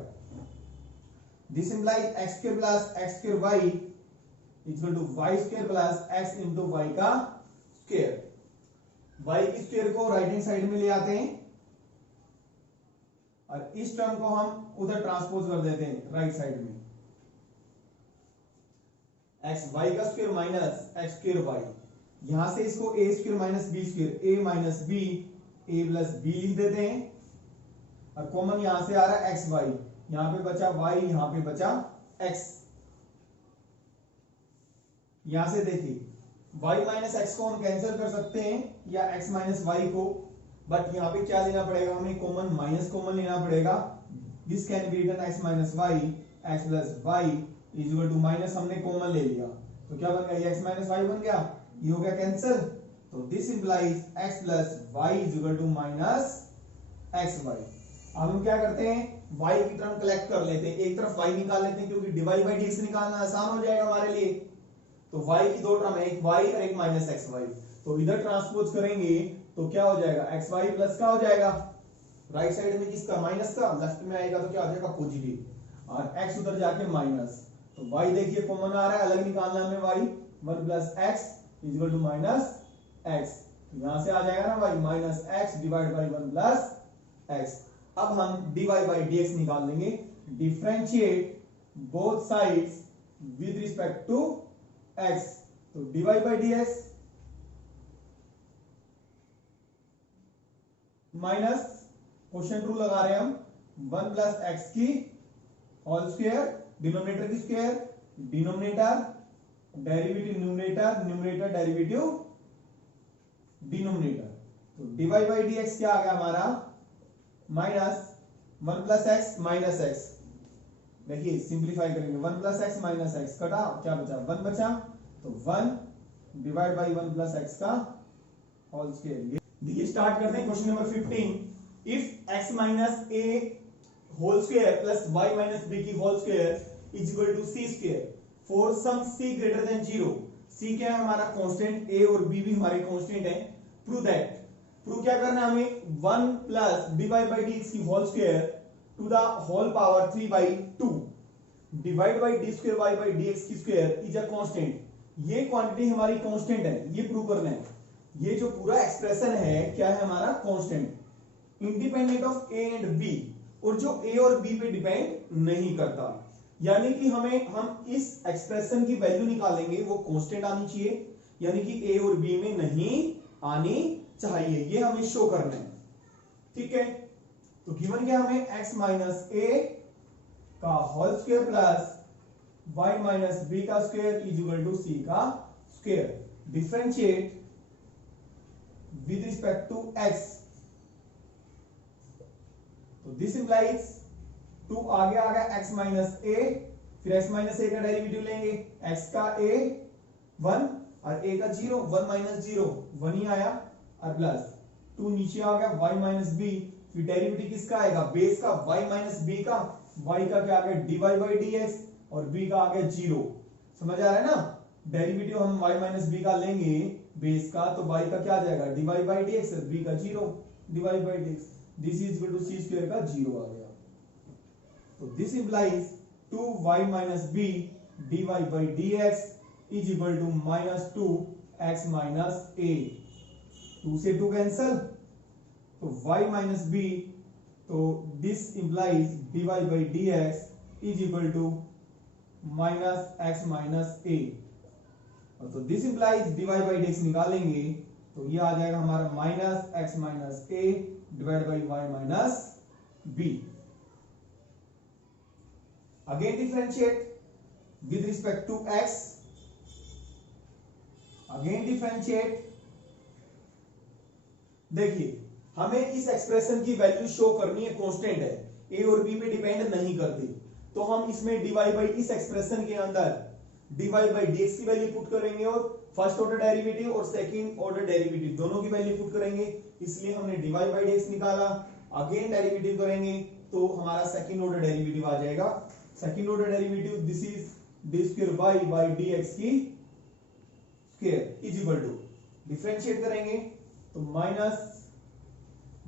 This implies x square plus x square y equal to y square plus x into y का स्क्वायर। वाई की स्क्वायर को राइट हैंड साइड में ले आते हैं और इस टर्म को हम उधर ट्रांसपोज कर देते हैं राइट साइड में। एक्स वाई का square minus x square y, यहां से इसको a square minus b square, a minus b, a plus b लिख देते हैं और कॉमन यहां से आ रहा है एक्स वाई, यहां पे बचा वाई, यहां पे बचा एक्स। यहां से देखिए y माइनस एक्स को हम कैंसिल कर सकते हैं या x माइनस वाई को, बट यहां पे क्या लेना पड़ेगा हमें, कॉमन माइनस कॉमन लेना पड़ेगा। This can be written x minus y, x plus y is equal to minus हमने कॉमन ले लिया तो क्या बन गया, ये x माइनस वाई बन गया, ये हो गया कैंसिल। तो this implies x plus y is equal to minus x y. अब हम क्या करते हैं, y की टर्म कलेक्ट कर लेते हैं, एक तरफ y निकाल लेते हैं क्योंकि dy बाई dx निकालना आसान हो जाएगा हमारे लिए। तो y की दो टर्म है, एक y और एक माइनस एक्स वाई, तो इधर ट्रांसपोज करेंगे तो क्या हो जाएगा, एक्स वाई प्लस का हो जाएगा राइट साइड में किसका, माइनस का, लेफ्ट में आएगा तो क्या हो जाएगा पॉजिटिव और x उधर जाके माइनस। तो y देखिए कॉमन आ रहा है, अलग निकालना हमें y, 1 plus x is equal to minus x. तो यहां से आ जाएगा ना y minus x divide by 1 plus x. अब हम dy बाई dx निकाल लेंगे, differentiate both sides with respect to x। तो dy by dx minus question rule लगा रहे हैं हम, 1 प्लस एक्स की होल स्क्वायर, डिनोमिनेटर की square, denominator derivative numerator, numerator derivative denominator. तो dy बाई dx क्या आ गया हमारा, minus 1 plus x minus x, देखिए सिंप्लीफाई करेंगे, 1 प्लस एक्स माइनस एक्स कटा, क्या बचा 1 बचा, तो 1 डिवाइड बाई 1 प्लस एक्स का होल स्क्वायर। देखिए स्टार्ट करते हैं question number 15। If x minus a whole square plus y minus b की whole square is equal to c square for some c greater than 0। c क्या है हमारा constant, a और b भी हमारे कांस्टेंट है। प्रूव दैट, प्रूव क्या करना है हमें, 1 प्लस dy बाई dx की whole square to the whole power 3 by 2 divide by d square y by dx की स्क्वायर इज अ कांस्टेंट। ये क्वांटिटी हमारी कांस्टेंट है, ये प्रूव करना है। ये जो पूरा एक्सप्रेशन है क्या है हमारा, constant, independent of a and b, और जो a और b पे डिपेंड नहीं करता। यानी कि हम इस एक्सप्रेशन की वैल्यू निकालेंगे वो कांस्टेंट आनी चाहिए, यानी कि a और b में नहीं आनी चाहिए, ये हमें शो करना है। ठीक है, तो गिवन क्या हमें, x माइनस a का whole square plus y minus b का square is equal to c का square. Differentiate with respect to x, तो दिस इंप्लाइज 2 आगे आ गया x माइनस a, फिर x माइनस a का डेरिवेटिव लेंगे, x का a 1 और a का 0, 1 माइनस 0 1 ही आया और प्लस 2 नीचे आ गया y माइनस b, फिर डेरिवेटिव किसका आएगा, बेस का y माइनस b का, y का क्या आ गया dy बाई dx और b का आ गया 0। समझ आ रहा है ना, डेरिवेटिव हम y माइनस b का लेंगे बेस का, तो y का क्या आ जाएगा dy बाई dx, b का 0 dy by dx, this is equal to c square का 0 आ गया। तो this implies 2y minus b dy by dx is equal to minus 2x minus a, 2 से 2 कैंसल, तो y माइनस b, तो this implies dy by dx is equal to minus x minus a। तो this implies dy by dx निकालेंगे तो ये आ जाएगा हमारा minus x minus a divide by y minus b। Again differentiate with respect to x, again differentiate. देखिए हमें इस एक्सप्रेशन की वैल्यू शो करनी है, कांस्टेंट है, a और b पे डिपेंड नहीं करती, तो हम इसमें dy बाई, इस एक्सप्रेशन के अंदर dy बाई dx की वैल्यू पुट करेंगे और फर्स्ट ऑर्डर डेरिवेटिव और सेकंड ऑर्डर डेरिवेटिव दोनों की वैल्यू पुट करेंगे, इसलिए हमने dy बाई dx निकाला। अगेन डेरिवेटिव करेंगे तो हमारा सेकंड ऑर्डर डेरिवेटिव आ जाएगा, second order derivative this is d square y by dx की square is equal to differentiate करेंगे तो माइनस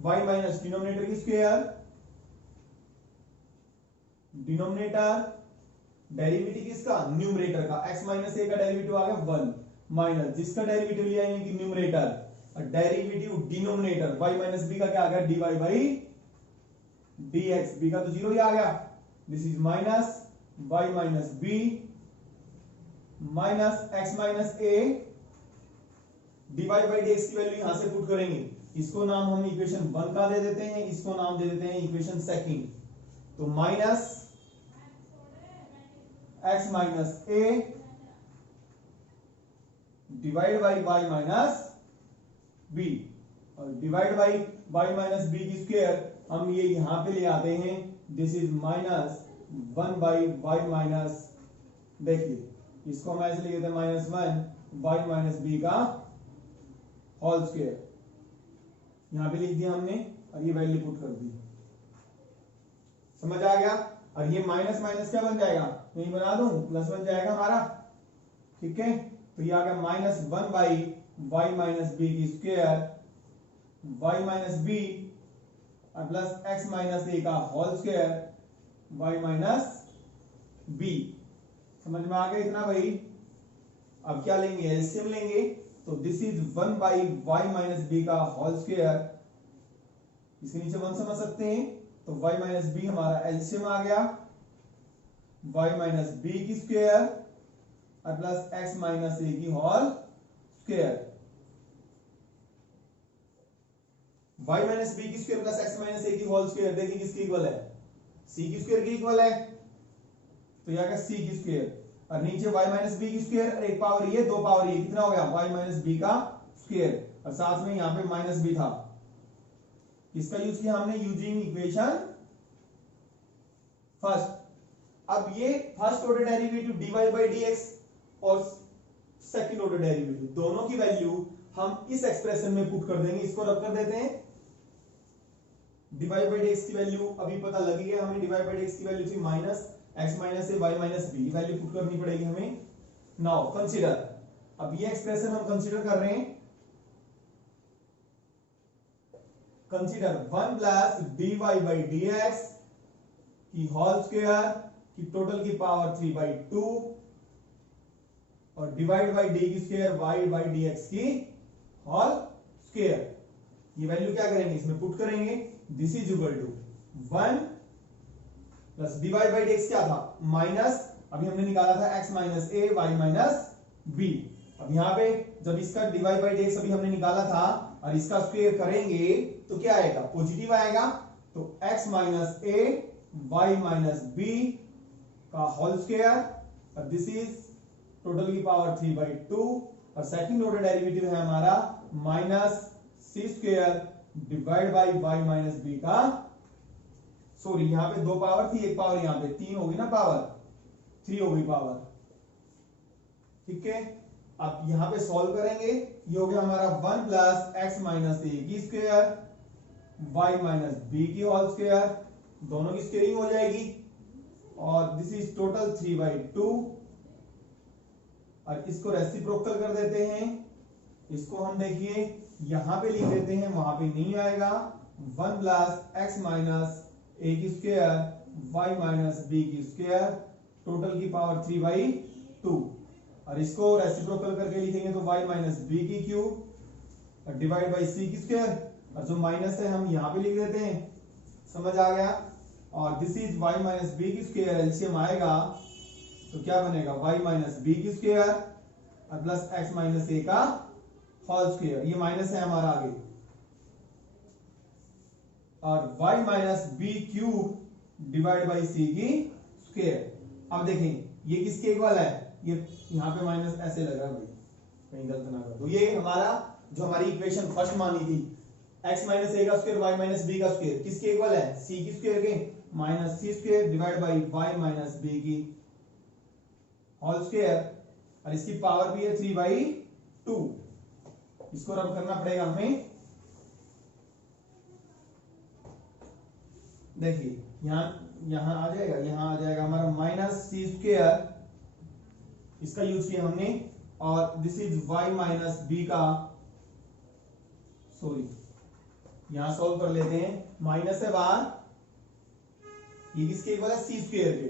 y माइनस डिनोमिनेटर की स्क्वायर, डिनोमिनेटर डेरिवेटिव किसका, न्यूमरेटर का, x माइनस ए का डेरिवेटिव आ गया 1 माइनस जिसका डेरिवेटिव लिया यानी कि न्यूमरेटर, और derivative denominator y minus b का क्या आ गया, dy बाई dx, b का तो जीरो ही आ गया, this is minus y minus b minus x minus a, dy by dx की वैल्यू यहां से पुट करेंगे, इसको नाम हम इक्वेशन 1 का दे देते हैं, इसको नाम दे देते हैं इक्वेशन सेकंड, तो minus x minus a divide by y minus b, और divide by y minus b की स्क्वायर हम ये यहां पे ले आते हैं, this is minus 1 by y minus, देखिए इसको हम ऐसे लिखते हैं माइनस 1 y माइनस बी का होल स्क्वायर, यहां पे लिख दिया हमने और ये वैल्यू पुट कर दी, समझ आ गया। और ये माइनस माइनस क्या बन जाएगा, यही बना दूं, प्लस बन जाएगा हमारा, ठीक है, तो ये आ गया minus 1 by y minus b की स्क्वायर, y माइनस बी और प्लस x माइनस ए का whole square, y minus b, समझ में आ गया इतना भाई। अब क्या लेंगे, एलसीएम लेंगे, तो this is 1 by y minus b का होल स्क्वायर, इसके नीचे 1 समझ सकते हैं, तो y माइनस बी हमारा एलसीएम आ गया, y माइनस बी की स्क्वायर और प्लस x माइनस ए की whole square, y minus b की square plus x minus a की होल स्क्वायर, देखिए किसकी इक्वल है, c की स्क्वायर की इक्वल है, तो यह आ गया c की स्क्वायर, और नीचे y माइनस बी की स्क्वायर और एक पावर ये, दो पावर ये, कितना हो गया y माइनस बी का स्क्वायर, और साथ में यहां पे माइनस बी था, इसका यूज किया हमने यूजिंग इक्वेशन फर्स्ट। अब ये first order derivative dy by dx और सेकंड ऑर्डर डेरिवेटिव दोनों की वैल्यू हम इस एक्सप्रेशन में पुट कर देंगे, इसको रख कर देते हैं, dy बाई dx की वैल्यू अभी पता लगी है हमें, dy बाई dx की वैल्यू थी minus x minus a y minus b, value put करनी पड़ेगी हमें। नाउ कंसीडर, अब ये एक्सप्रेशन हम कंसीडर कर रहे हैं, consider 1 plus dy by dx की होल स्क्वायर की टोटल की पावर 3 बाई 2 और डिवाइड बाई डी की स्क्वायर y बाई dx की होल स्क्वायर, ये वैल्यू क्या करेंगे, इसमें पुट करेंगे, this is equal to 1 plus dy by dx क्या था, माइनस, अभी हमने निकाला था x minus a y minus b, अब यहां पे जब इसका dy बाई dx अभी हमने निकाला था और इसका स्क्वायर करेंगे तो क्या आएगा, पॉजिटिव आएगा, तो x minus a y minus b का होल स्क्वायर, और दिस इज टोटल की पावर 3 बाई 2, और सेकंड ऑर्डर डेरिवेटिव है हमारा minus c square divide by y minus b का, सॉरी यहां पे दो पावर थी, एक पावर यहां पे, 3 होगी ना पावर, 3 होगी पावर, ठीक है। अब यहां पे सॉल्व करेंगे, ये हो गया हमारा 1 प्लस एक्स माइनस ए की स्क्वायर y माइनस बी की होल स्क्वायर, दोनों की स्क्वायरिंग हो जाएगी, और दिस इज टोटल 3 बाई 2, और इसको रेसिप्रोकल कर देते हैं, इसको हम देखिए यहां पे लिख देते हैं, वहां पे नहीं आएगा, 1 प्लस एक्स माइनस ए की स्क्वायर y माइनस बी की स्क्वायर टोटल की पावर 3 बाई 2, और इसको रेसिप्रोकल करके लिखेंगे तो y माइनस बी की क्यूब और डिवाइड बाई सी की स्क्वायर, और जो माइनस है हम यहाँ पे लिख देते हैं, समझ आ गया, और this is y minus b की स्क्वायर, एलसीएम आएगा तो क्या बनेगा, y माइनस बी की स्क्वायर और प्लस x माइनस ए का होल स्क्वायर, ये माइनस है हमारा आगे, और y minus b cube divide by c की स्क्वायर। अब देखें ये किसके इक्वल है, ये यहाँ पे माइनस ऐसे लग रहा है भाई, कहीं गलत ना कर दो, ये हमारा जो हमारी इक्वेशन फर्स्ट मानी थी, x माइनस ए का स्क्वायर y माइनस बी का स्क्वायर किसके इक्वल है, c की स्क्वायर के, minus c square divide by y minus b की होल स्क्वायर, और इसकी पावर भी है 3 बाई 2, इसको रब करना पड़ेगा हमें, देखिए यहां आ जाएगा, यहां आ जाएगा हमारा माइनस सी स्क्वायर, इसका यूज किया हमने, और this is y minus b का सॉरी यहां सॉल्व कर लेते हैं, माइनस है बाहर, ये किसके इक्वल है, सी स्क्वायर के,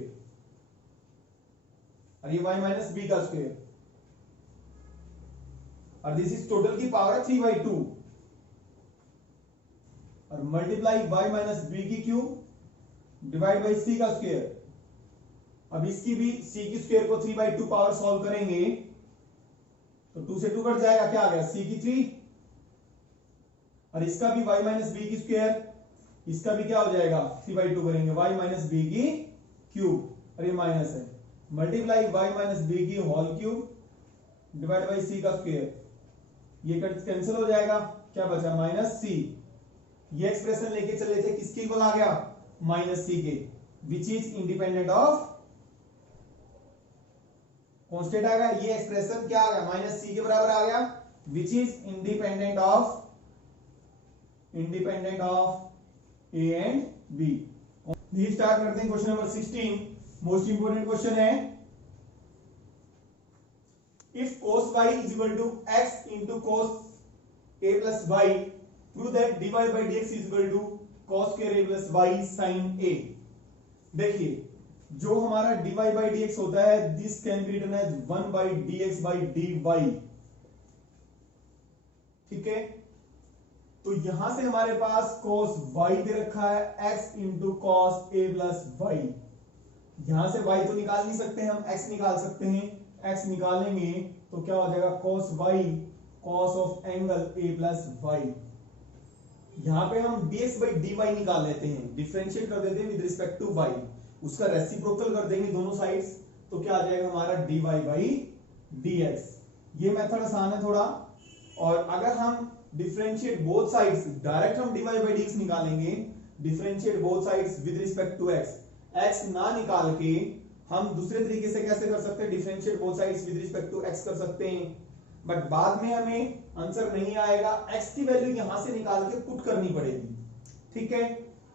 और ये y माइनस बी का स्क्वायर, और दिस इज टोटल की पावर है 3/2 और मल्टीप्लाई y माइनस बी की क्यूब डिवाइड बाई सी का स्क्वायर। अब इसकी भी c की स्क्वायर को 3/2 पावर सॉल्व करेंगे तो 2 से 2 कट जाएगा, क्या आ गया c की 3, और इसका भी y माइनस बी की स्क्वायर, इसका भी क्या हो जाएगा 3/2 करेंगे y माइनस बी की क्यूब, और ये माइनस है, मल्टीप्लाई y माइनस बी की होल क्यूब डिवाइड बाई सी का स्क्वायर, ये कैंसिल हो जाएगा, क्या बचा माइनस सी। ये एक्सप्रेशन लेके चले थे, किसके इक्वल आ गया, माइनस सी के, which is independent of constant आ गया, ये एक्सप्रेशन क्या आ गया, माइनस सी के बराबर आ गया, which is independent of a and b. Start करते हैं question number 16, most important question है, if cos y is equal to x into cos a plus y, prove that dy by dx is equal to cos square a plus y sin a। देखिए जो हमारा dy by dx होता है, this can be written as 1 by dx by dy, ठीक है। तो यहां से हमारे पास cos y दे रखा है x into cos a plus y, यहां से y तो निकाल नहीं सकते हम, x निकाल सकते हैं, x निकालेंगे तो क्या हो जाएगा cos y cos of angle a plus y, यहां पे हम dx by dy निकाल लेते हैं, डिफरेंशिएट कर देते हैं विद रिस्पेक्ट टू y, उसका रेसिप्रोकल कर देंगे दोनों साइड्स, तो क्या आ जाएगा हमारा dy by dx। ये मेथड आसान है थोड़ा, और अगर हम डिफरेंशिएट बोथ साइड्स, डायरेक्ट हम dy by dx निकालेंगे, differentiate both sides with respect to x ना निकाल के हम दूसरे तरीके से कैसे कर सकते हैं, differentiate both sides with respect to x कर सकते हैं, बट बाद में हमें आंसर नहीं आएगा, x की वैल्यू यहां से निकाल के पुट करनी पड़ेगी, ठीक है।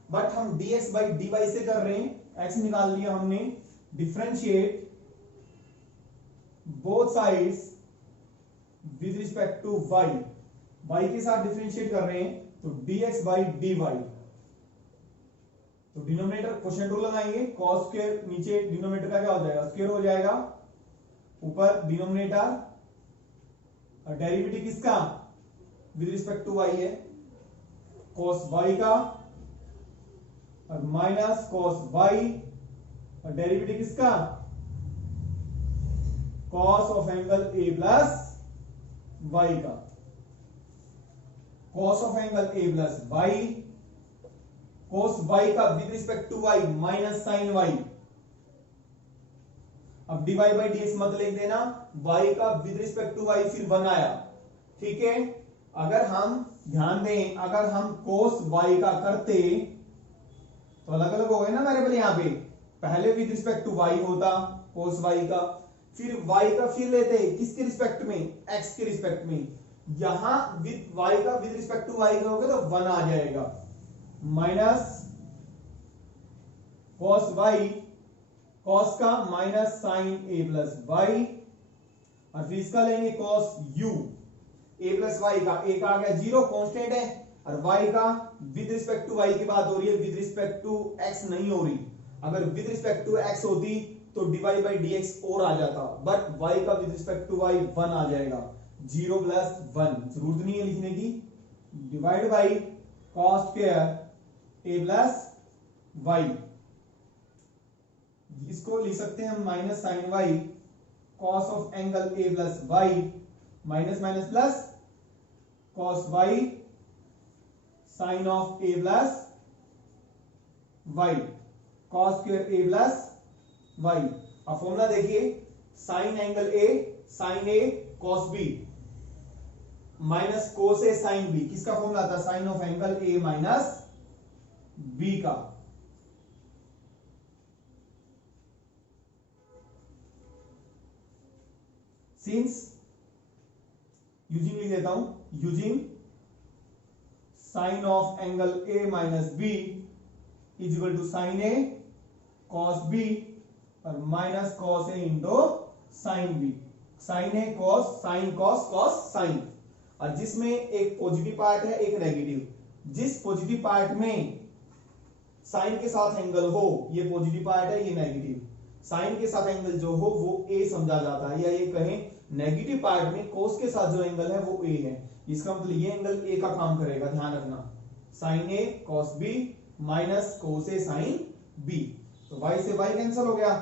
बट हम dx by dy से कर रहे हैं, x निकाल लिया हमने, differentiate both sides with respect to y के साथ डिफरेंशिएट कर रहे हैं, तो dx by dy, तो डिनोमिनेटर क्वोशिएंट रूल लगाएंगे, cos स्क्वायर नीचे डिनोमिनेटर का क्या हो जाएगा स्क्वायर हो जाएगा, ऊपर डिनोमिनेटर, और डेरिवेटिव किसका विद रिस्पेक्ट टू y है cos y का, और माइनस cos y, और डेरिवेटिव किसका cos of angle a plus y का, cos of angle a plus y, cos y का with respect to y minus sin y, अब dy by dx मत लिख देना, y का विद रिस्पेक्ट टू y फिर 1 आया, ठीक है। अगर हम ध्यान दें, अगर हम cos y का करते तो अलग अलग हो गए ना वेरिएबल, यहां पे पहले विद रिस्पेक्ट टू y होता cos y का, फिर y का फिर लेते किसके रिस्पेक्ट में, x के रिस्पेक्ट में, यहां विद y का विद रिस्पेक्ट टू y करोगे तो 1 आ जाएगा, माइनस cos y, cos का minus sin a plus y, और फिर इसका लेंगे cos u, a plus y का, a का आ गया 0 कांस्टेंट है, और y का विद रिस्पेक्ट टू y की बात हो रही है, विद रिस्पेक्ट टू x नहीं हो रही, अगर विद रिस्पेक्ट टू x होती तो dy by dx और आ जाता, बट y का विद रिस्पेक्ट टू y 1 आ जाएगा, 0 प्लस 1, जरूरत नहीं है लिखने की, divide by cos square a plus y, इसको लिख सकते हैं हम minus sine y cos of angle a plus y, minus minus plus cos y sine of a plus y, cos square a plus y। अब formula देखिए, sine angle a sine a cos b minus cos a sine b, किसका formula था, sine of angle a minus b का, since using लिख देता हूं, using sine of angle a minus b is equal to sine a cos b, और minus cos a into sine b, sine a cos sine cos cos sine. और जिसमें एक positive part है एक negative. जिस पॉजिटिव पार्ट में sign के साथ एंगल हो, ये पॉजिटिव पार्ट है ये नेगेटिव, साइन के साथ एंगल जो हो वो ए समझा जाता है, या ये कहें नेगेटिव पार्ट में कोस के साथ जो एंगल है वो ए है। इसका मतलब ये एंगल ए का काम करेगा, ध्यान रखना, sine a cos b minus cos a sine b. तो y से y कैंसिल हो गया,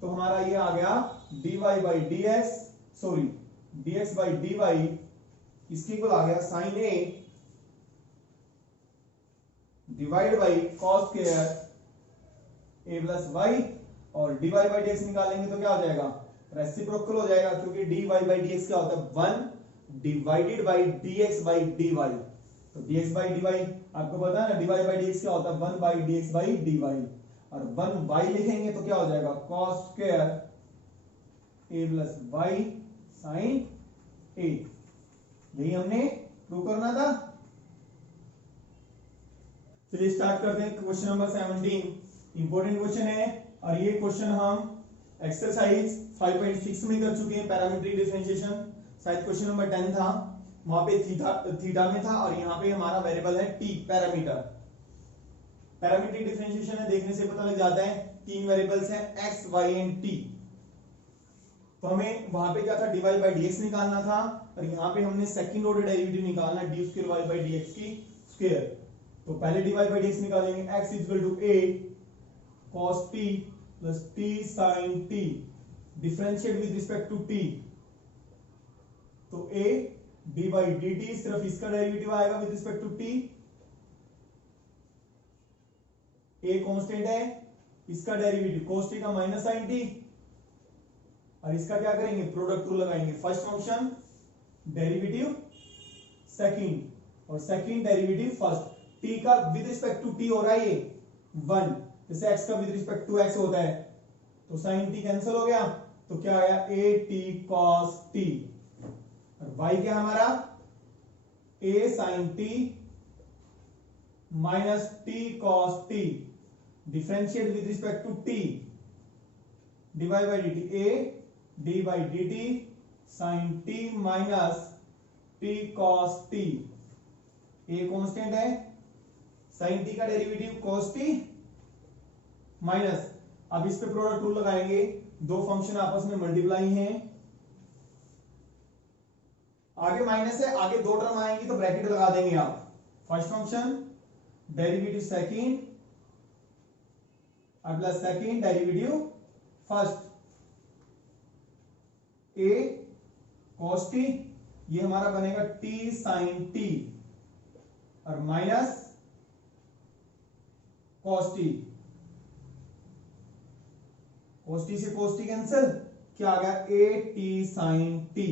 तो हमारा ये आ गया dy by d x, sorry dx by d y, इसके इक्वल आ गया sine a divide by cos square a plus y, और dy बाई डी एक्स निकालेंगे तो क्या हो जाएगा, रेसिप्रोकल हो जाएगा, क्योंकि dy बाई डी एक्स क्या होता है 1 divided by dx by dy। तो dx बाई dy आपको पता है ना, dy बाई dx क्या होता है 1 बाई dx बाई dy, और 1 y लिखेंगे तो क्या हो जाएगा cos square a plus y sine a। यही हमने प्रूव करना था। चलिए स्टार्ट करते हैं क्वेश्चन नंबर 17। इंपॉर्टेंट क्वेश्चन है, और ये क्वेश्चन हम एक्सरसाइज 5.6 में कर चुके हैं, पैरामीट्रिक डिफरेंशिएशन। शायद क्वेश्चन नंबर 10 था, वहां पे थीटा में था, और यहाँ पे हमारा वेरिएबल है टी, पैरामीटर। पैरामीट्रिक डिफरेंशिएशन है, देखने से पता लग जाता है, तीन वेरिएबल्स हैं एक्स वाई एंड टी। तो हमें वहां पे क्या था, dy बाई dx निकालना था, और यहाँ पे हमने सेकंड ऑर्डर डेरिवेटिव निकालना है, d square y by dx की स्क्वायर। तो पहले dy बाई dx निकालेंगे, x equal to a cos t plus t sin t, differentiate with respect to t। तो a d बाई dt, सिर्फ इसका derivative आएगा with respect to t, a constant है, इसका डेरिवेटिव cos t का minus sin t, और इसका क्या करेंगे, प्रोडक्ट रूल लगाएंगे, फर्स्ट फंक्शन डेरिवेटिव सेकंड, और सेकंड डेरिवेटिव फर्स्ट। t का विद रिस्पेक्ट टू t हो रहा है ये 1, जैसे x का विद रिस्पेक्ट टू x होता है, तो sin t कैंसिल हो गया, तो क्या आया a t cos t, और y क्या हमारा a sin t minus t cos t, differentiate with respect to t, dy by dt, a d by dt sin t minus t cos t, a constant है, sin t का derivative cos t minus, अब इस पे product rule लगाएंगे, दो function आपस में multiply हैं, आगे माइनस है, आगे दो टर्म आएंगी तो ब्रैकेट लगा देंगे आप, फर्स्ट फंक्शन डेरिवेटिव सेकंड और plus second derivative first, a cos t, ये हमारा बनेगा t sin t, और minus cos t, cos t से cos t कैंसिल, क्या आ गया a t sin t।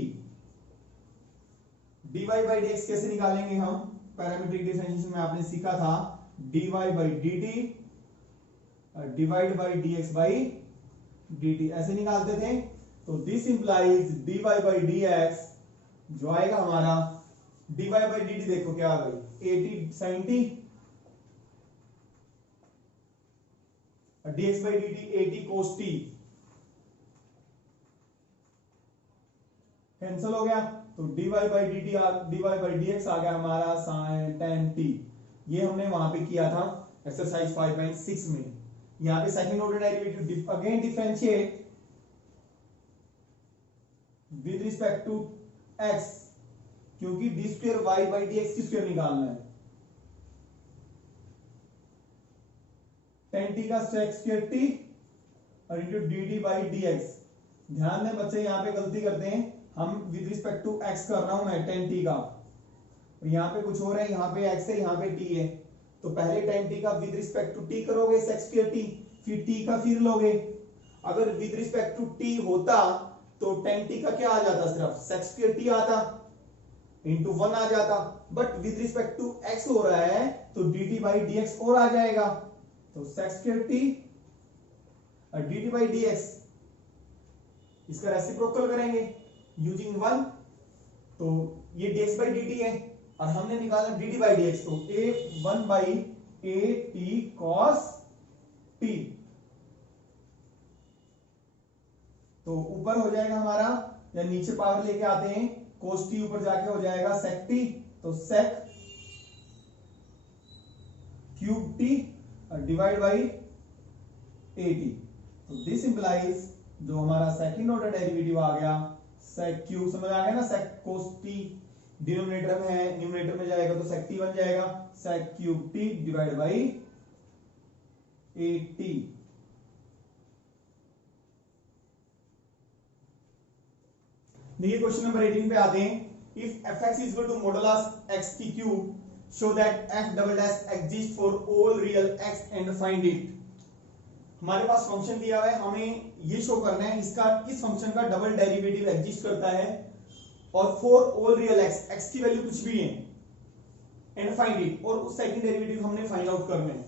dy by dx कैसे निकालेंगे हम, पैरामीट्रिक डिफरेंशिएशन में आपने सीखा था, dy by dt divide by dx by dt, ऐसे निकालते थे। तो this implies dy by dx जो आएगा हमारा, dy बाई dt देखो क्या आ गई, at sin t, dx by dt at cos t, cancel हो गया, तो dy by dy by dx आ गया हमारा sin tan t। ये हमने वहां पे किया था एक्सरसाइज 5.6 में। यहाँ पे second order derivative again differentiate with respect to x, क्योंकि d square y by d x की स्क्वायर निकालना है, tan t का sec स्क्वायर t और इंटू dt बाई dx। ध्यान दें बच्चे, यहाँ पे गलती करते हैं हम, विद रिस्पेक्ट टू x कर रहा हूं मैं tan t का, और यहाँ पे कुछ और है, यहाँ पे x है यहाँ पे t है, तो पहले tan t का विद रिस्पेक्ट टू t करोगे sec स्क्वायर t, फिर t का फिर लोगे। अगर विद रिस्पेक्ट टू t होता तो tan t का क्या आ जाता, सिर्फ sec स्क्वायर t आता, इंटू 1 आ जाता, but with respect to x हो रहा है तो dt बाई dx और आ जाएगा, तो sec स्क्वायर t और dt बाई dx, इसका रेसिप्रोकल करेंगे यूजिंग 1, तो ये dx बाई dt है, और हमने निकाला dt बाई dx, तो a 1 by a t cos t, तो ऊपर हो जाएगा हमारा, या नीचे पावर लेके आते हैं cos t ऊपर जाके हो जाएगा sec t, तो sec cube t divide by at। तो दिस इंप्लाइज जो हमारा सेकंड ऑर्डर डेरिवेटिव आ गया sec क्यूब, समझ आ गया ना, sec cos t डिनोमिनेटर में है, न्यूमरेटर में जाएगा तो sec t बन जाएगा, sec cube t divide by at। देखिए क्वेश्चन नंबर 18 पे आते हैं। If fx is equal to modulus x की cube, show that f double dash exists for all real x and find it। हमारे पास function दिया हुआ है, हमें ये शो करना है इसका, इस फंक्शन का डबल डेरिवेटिव एग्जिस्ट करता है और for all real x, x की वैल्यू कुछ भी है, एंड फाइंड इट, और उस सेकंड डेरिवेटिव हमने फाइंड आउट करना है।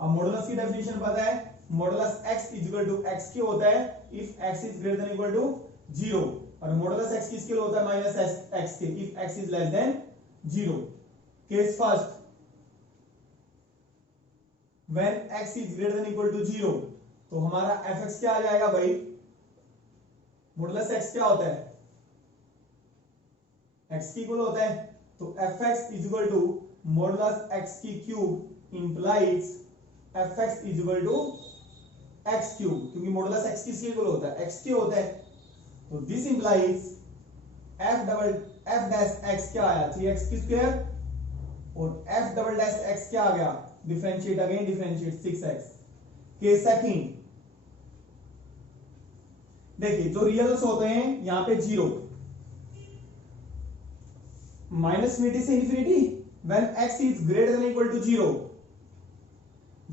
अब मॉडुलस की डेफिनेशन पता है, modulus x is equal to x की होता है if x is greater than equal to 0, और मॉडुलस x किसके लिए होता है, माइनस x के, if x is less than 0। Case first, when x is greater than equal to 0, तो हमारा fx क्या आ जाएगा भाई, मॉडुलस x क्या होता है, x की इक्वल होता है, तो fx is equal to modulus x की cube implies fx is equal to x cube, क्योंकि मॉडुलस x किसके इक्वल होता है, x के होता है, तो this implies f dash x क्या आया, 3x की स्क्वायर, और f डबल डैश x क्या आ गया, differentiate again, differentiate 6x। Case second, देखिए जो रियल्स होते हैं यहां पे 0, माइनस इन्फिनिटी से infinity, when x is greater than equal to 0,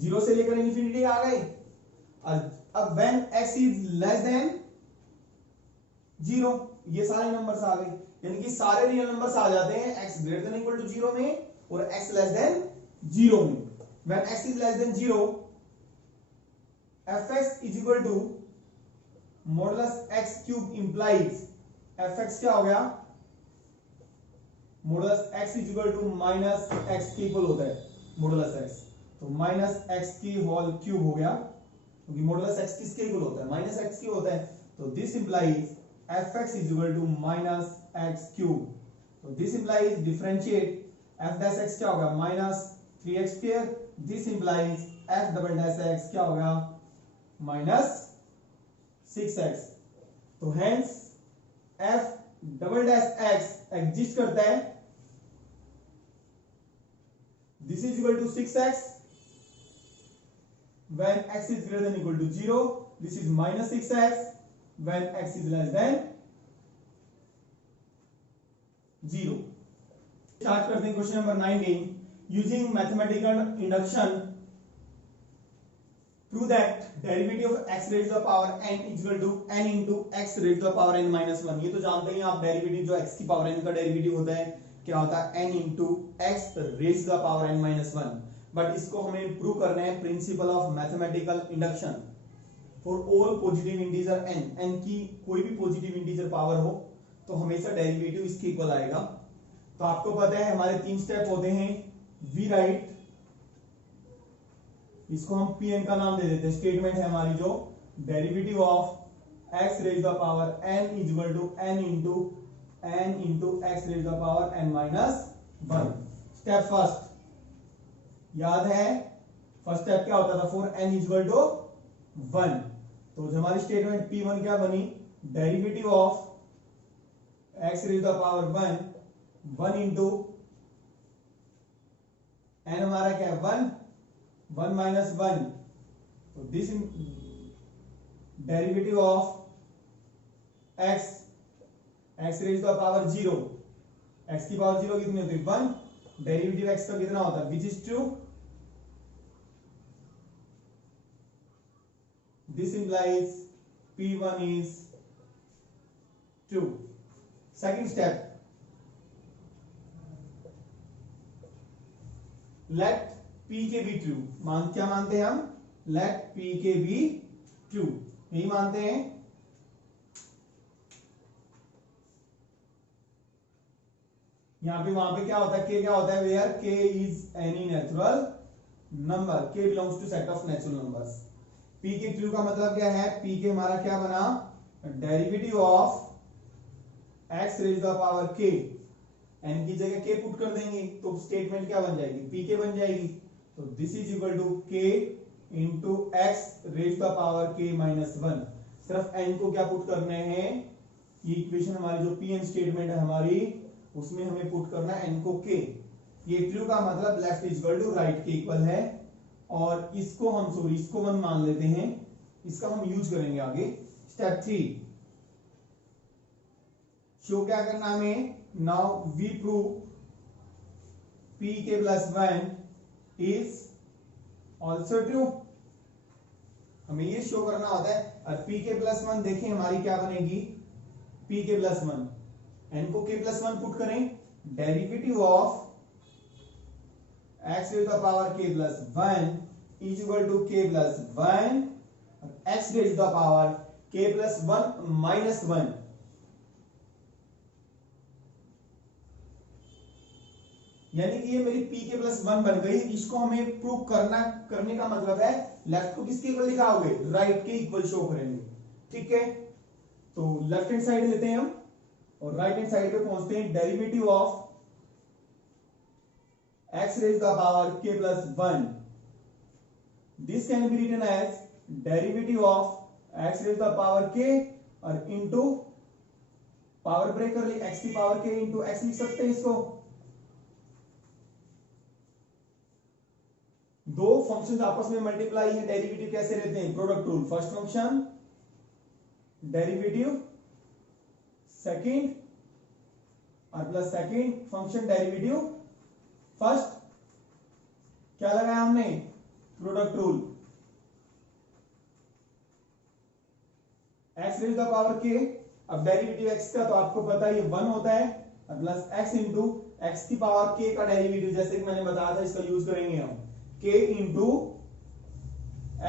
0 से लेकर इन्फिनिटी आ गए। अब when x is less than 0, ये सारे नंबर्स आ गए, यानी कि सारे रियल नंबर्स आ जाते हैं x greater than equal to 0 में और x लेस देन 0 में। When x is less than 0, fx is equal to modulus x cube implies fx क्या हो गया, modulus x is equal to minus x के equal होता है modulus x, तो minus x की होल क्यूब हो गया, क्योंकि modulus x किसके इक्वल होता है, minus x के होता है, तो this implies fx is equal to minus x cube। तो this implies differentiate f dash x क्या होगा, minus 3x square, this implies f double dash x क्या होगा, माइनस 6x। तो hence f double dash x exist करता है, this is equal to 6x when x is greater than equal to 0, this is minus 6x when x is less than 0। Start करते हैं question number 19। Using mathematical induction, prove that derivative of x raised to the power n is equal to n into x raised to the power n minus 1। ये तो जानते हैं आप, derivative जो x की power n का derivative होता है क्या होता है, n into x raised to the power n minus 1। But इसको हमें प्रूव करना है principle of mathematical induction for all positive integer n, n की कोई भी पॉजिटिव इंटीजर पावर हो तो हमेशा डेरिवेटिव इसके इक्वल आएगा। तो आपको पता है हमारे 3 स्टेप होते हैं, वी राइट, इसको हम Pn का नाम दे देते हैं, स्टेटमेंट है हमारी जो derivative of x raise the power n is equal to n into x raise the power n minus 1। Step first याद है, फर्स्ट स्टेप क्या होता था, for n is equal to 1, तो जो हमारी स्टेटमेंट P1 क्या बनी, derivative of x raise the power 1 into n हमारा क्या है 1 माइनस 1, तो this derivative of x raise to power 0, x की पावर 0 कितनी होती है 1, डेरिवेटिव x का कितना होता है which is true, this implies P1 is true. Second step, let P k be true, क्या मानते हैं हम, let P k be true, यही मानते हैं। यहां पे वहां पे क्या होता है, K क्या होता है, where K is any natural number, K belongs to set of natural numbers. P k true का मतलब क्या है, P के हमारा क्या बना, derivative of x raise the power k, n की जगह k पुट कर देंगे तो स्टेटमेंट क्या बन जाएगी, pk बन जाएगी। तो this is equal to k into x raise the power k minus 1। सिर्फ n को क्या पुट करने हैं, ये इक्वेशन हमारी जो pn स्टेटमेंट है हमारी, उसमें हमें पुट करना है n को k। ये ट्रू का मतलब left is equal to right के इक्वल है, और इसको हम सॉरी इसको 1 मान लेते हैं, इसका हम यूज करेंगे आगे। स्टेप 3 शो क्या करना हमें, now we prove pk plus 1 is also true. हमें ये शो करना होता है। और pk प्लस 1 देखें हमारी क्या बनेगी, pk प्लस 1, n को k प्लस 1 पुट करें, derivative of x raise the power k plus 1 is equal to k plus 1 x raise the power k plus 1 minus 1। यानी कि ये मेरी pk प्लस 1 बन गई। इसको हमें प्रूव करने का मतलब है लेफ्ट को किसके इक्वल दिखाओगे, राइट के इक्वल शो करेंगे। ठीक है, तो लेफ्ट हैंड साइड लेते हैं हम और राइट हैंड साइड पे पहुंचते हैं। Derivative of x raised to the power k plus 1, this can be written as derivative of x raised to the power k और into पावर ब्रेक कर ली, x की पावर k into x लिख सकते हैं इसको। दो फंक्शंस आपस में मल्टीप्लाई है, डेरिवेटिव कैसे रहते हैं, product rule, first function derivative second और plus second function derivative first. क्या लगाया हमने, product rule, x raise the power k। अब डेरिवेटिव x का तो आपको पता है ये 1 होता है, और प्लस x इंटू एक्स की पावर k का डेरिवेटिव, जैसे कि मैंने बताया था, इसका यूज करेंगे हम k into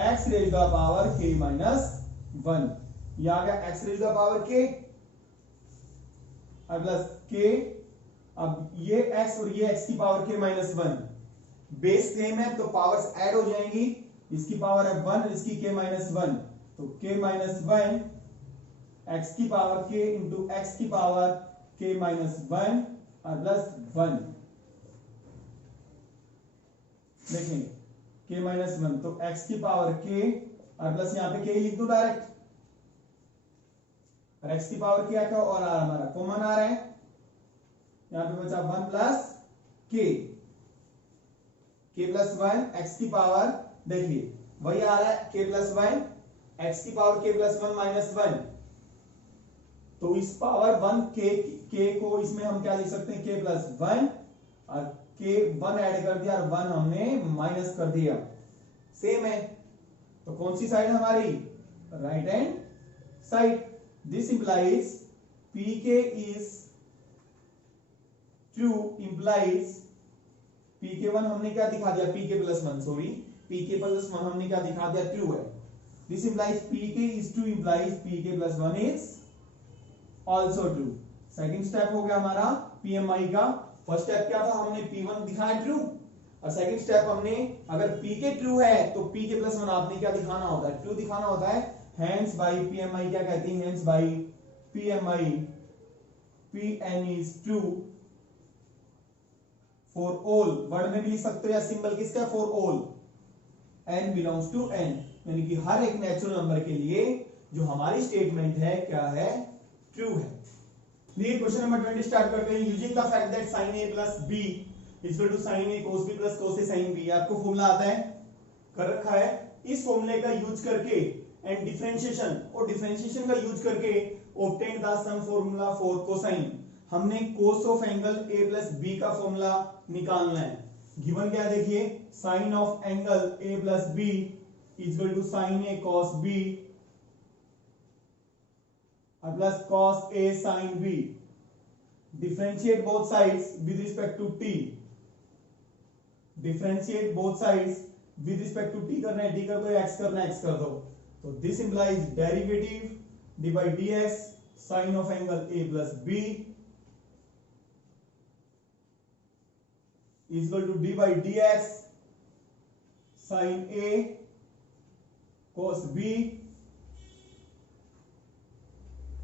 x raise the power k minus 1। यह आ गया x raise the power k और प्लस k। अब ये x और ये x की power k minus 1, base same है तो पावर्स ऐड हो जाएंगी, इसकी पावर है 1, इसकी k माइनस 1, तो k माइनस 1 x की पावर k इंटू एक्स की पावर k माइनस 1 और प्लस 1। देखें k माइनस 1 तो x की पावर k और प्लस यहां पे k लिख दो डायरेक्ट, और x की पावर क्या क्या और आर हमारा कॉमन आ रहा है, यहां पे बचा 1 plus k, k plus 1 x की पावर, देखिए वही आ रहा है k प्लस 1 x की पावर k प्लस 1 माइनस 1। तो इस पावर 1 k को इसमें हम क्या लिख सकते हैं, k प्लस 1 और k 1 ऐड कर दिया और 1 हमने माइनस कर दिया, सेम है। तो कौन सी साइड हमारी, right hand side. This implies pk is true, implies pk1 हमने क्या दिखा दिया, pk plus 1 sorry pk plus 1 हमने क्या दिखा दिया, ट्रू है। This implies pk is true, implies pk plus 1 is also true. Second step हो गया हमारा pmi का। फर्स्ट स्टेप क्या था, हमने p1 दिखाया ट्रू, और सेकंड स्टेप हमने अगर pk ट्रू है तो pk प्लस 1 आपने क्या दिखाना होता है, ट्रू दिखाना होता है। हेंस बाई pmi क्या कहती है, hence by pmi pn is true for all. Word में भी लिख सकते हो या सिंबल किसका, for all, n belongs to n, यानी कि हर एक नेचुरल नंबर के लिए जो हमारी स्टेटमेंट है क्या है, ट्रू है। ये क्वेश्चन नंबर 20 स्टार्ट करते हैं। Using the fact that sin a plus b equal to sin a cos b plus cos a sin b, आपको फॉर्मूला आता है, कर रखा है। इस फॉर्मूले का यूज करके एंड डिफरेंशिएशन, और डिफरेंशिएशन का यूज करके obtain the sum formula for cosine. हमने cos of angle a plus b का फॉर्मूला निकालना है। गिवन क्या है देखिए, sine of angle a plus b equal to sine a cos b और plus cos a sin b। Differentiate both sides with respect to t, differentiate both sides with respect to t करना है, t कर दो, x करना है, x कर दो। तो this implies derivative d by dx sine of angle a plus b equal to d by dx sine a cos b।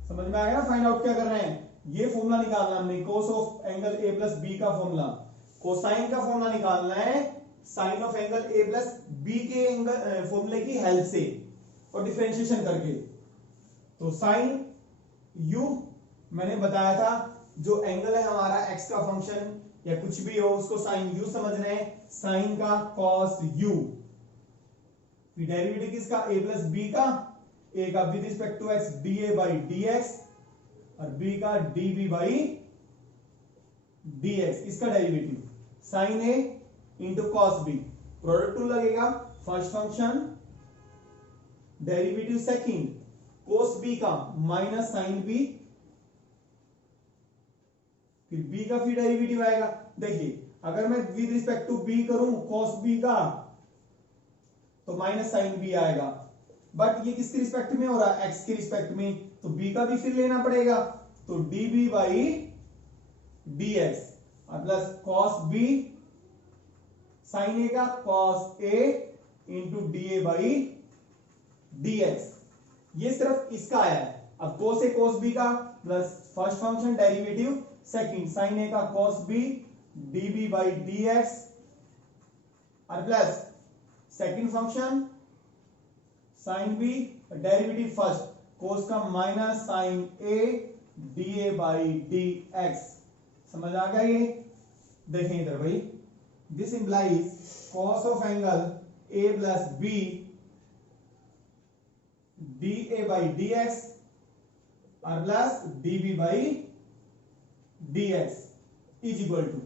समझ में आया ना, फाइंड आउट क्या कर रहे हैं, ये फॉर्मूला निकालना हमने cos of angle a plus b का फॉर्मूला, कोसाइन का फॉर्मूला निकालना है sine of angle a plus b के एंगल फॉर्मूले की हेल्प से और डिफरेंशिएशन करके। तो साइन यू मैंने बताया था, जो एंगल है हमारा एक्स का फंक्शन या कुछ भी हो उसको साइन यू समझ रहे हैं, साइन का कॉस यू, फिर डेरिवेटिव किसका ए प्लस बी का, ए का with respect to x d a by d x और बी का d b by d x, इसका derivative sine a into cos b, product two लगेगा first function derivative second cos b का minus sine b, फिर b का फिर derivative आएगा। देखिए अगर मैं विद रिस्पेक्ट टू b करूं cos b का तो माइनस साइन b आएगा, बट ये किसके रिस्पेक्ट में हो रहा है, x के रिस्पेक्ट में, तो b का भी फिर लेना पड़ेगा, तो db by dx plus cos b sine a का cos a into d a by dx, ये सिर्फ इसका आया है। अब cos a cos b का plus first function derivative second sine a का cos b db by dx और plus second function sine b derivative first cos का minus sine a da by dx, समझ आ गया ये। देखें इधर भाई, this implies cos of angle a plus b da by dx और plus db by dx is equal to,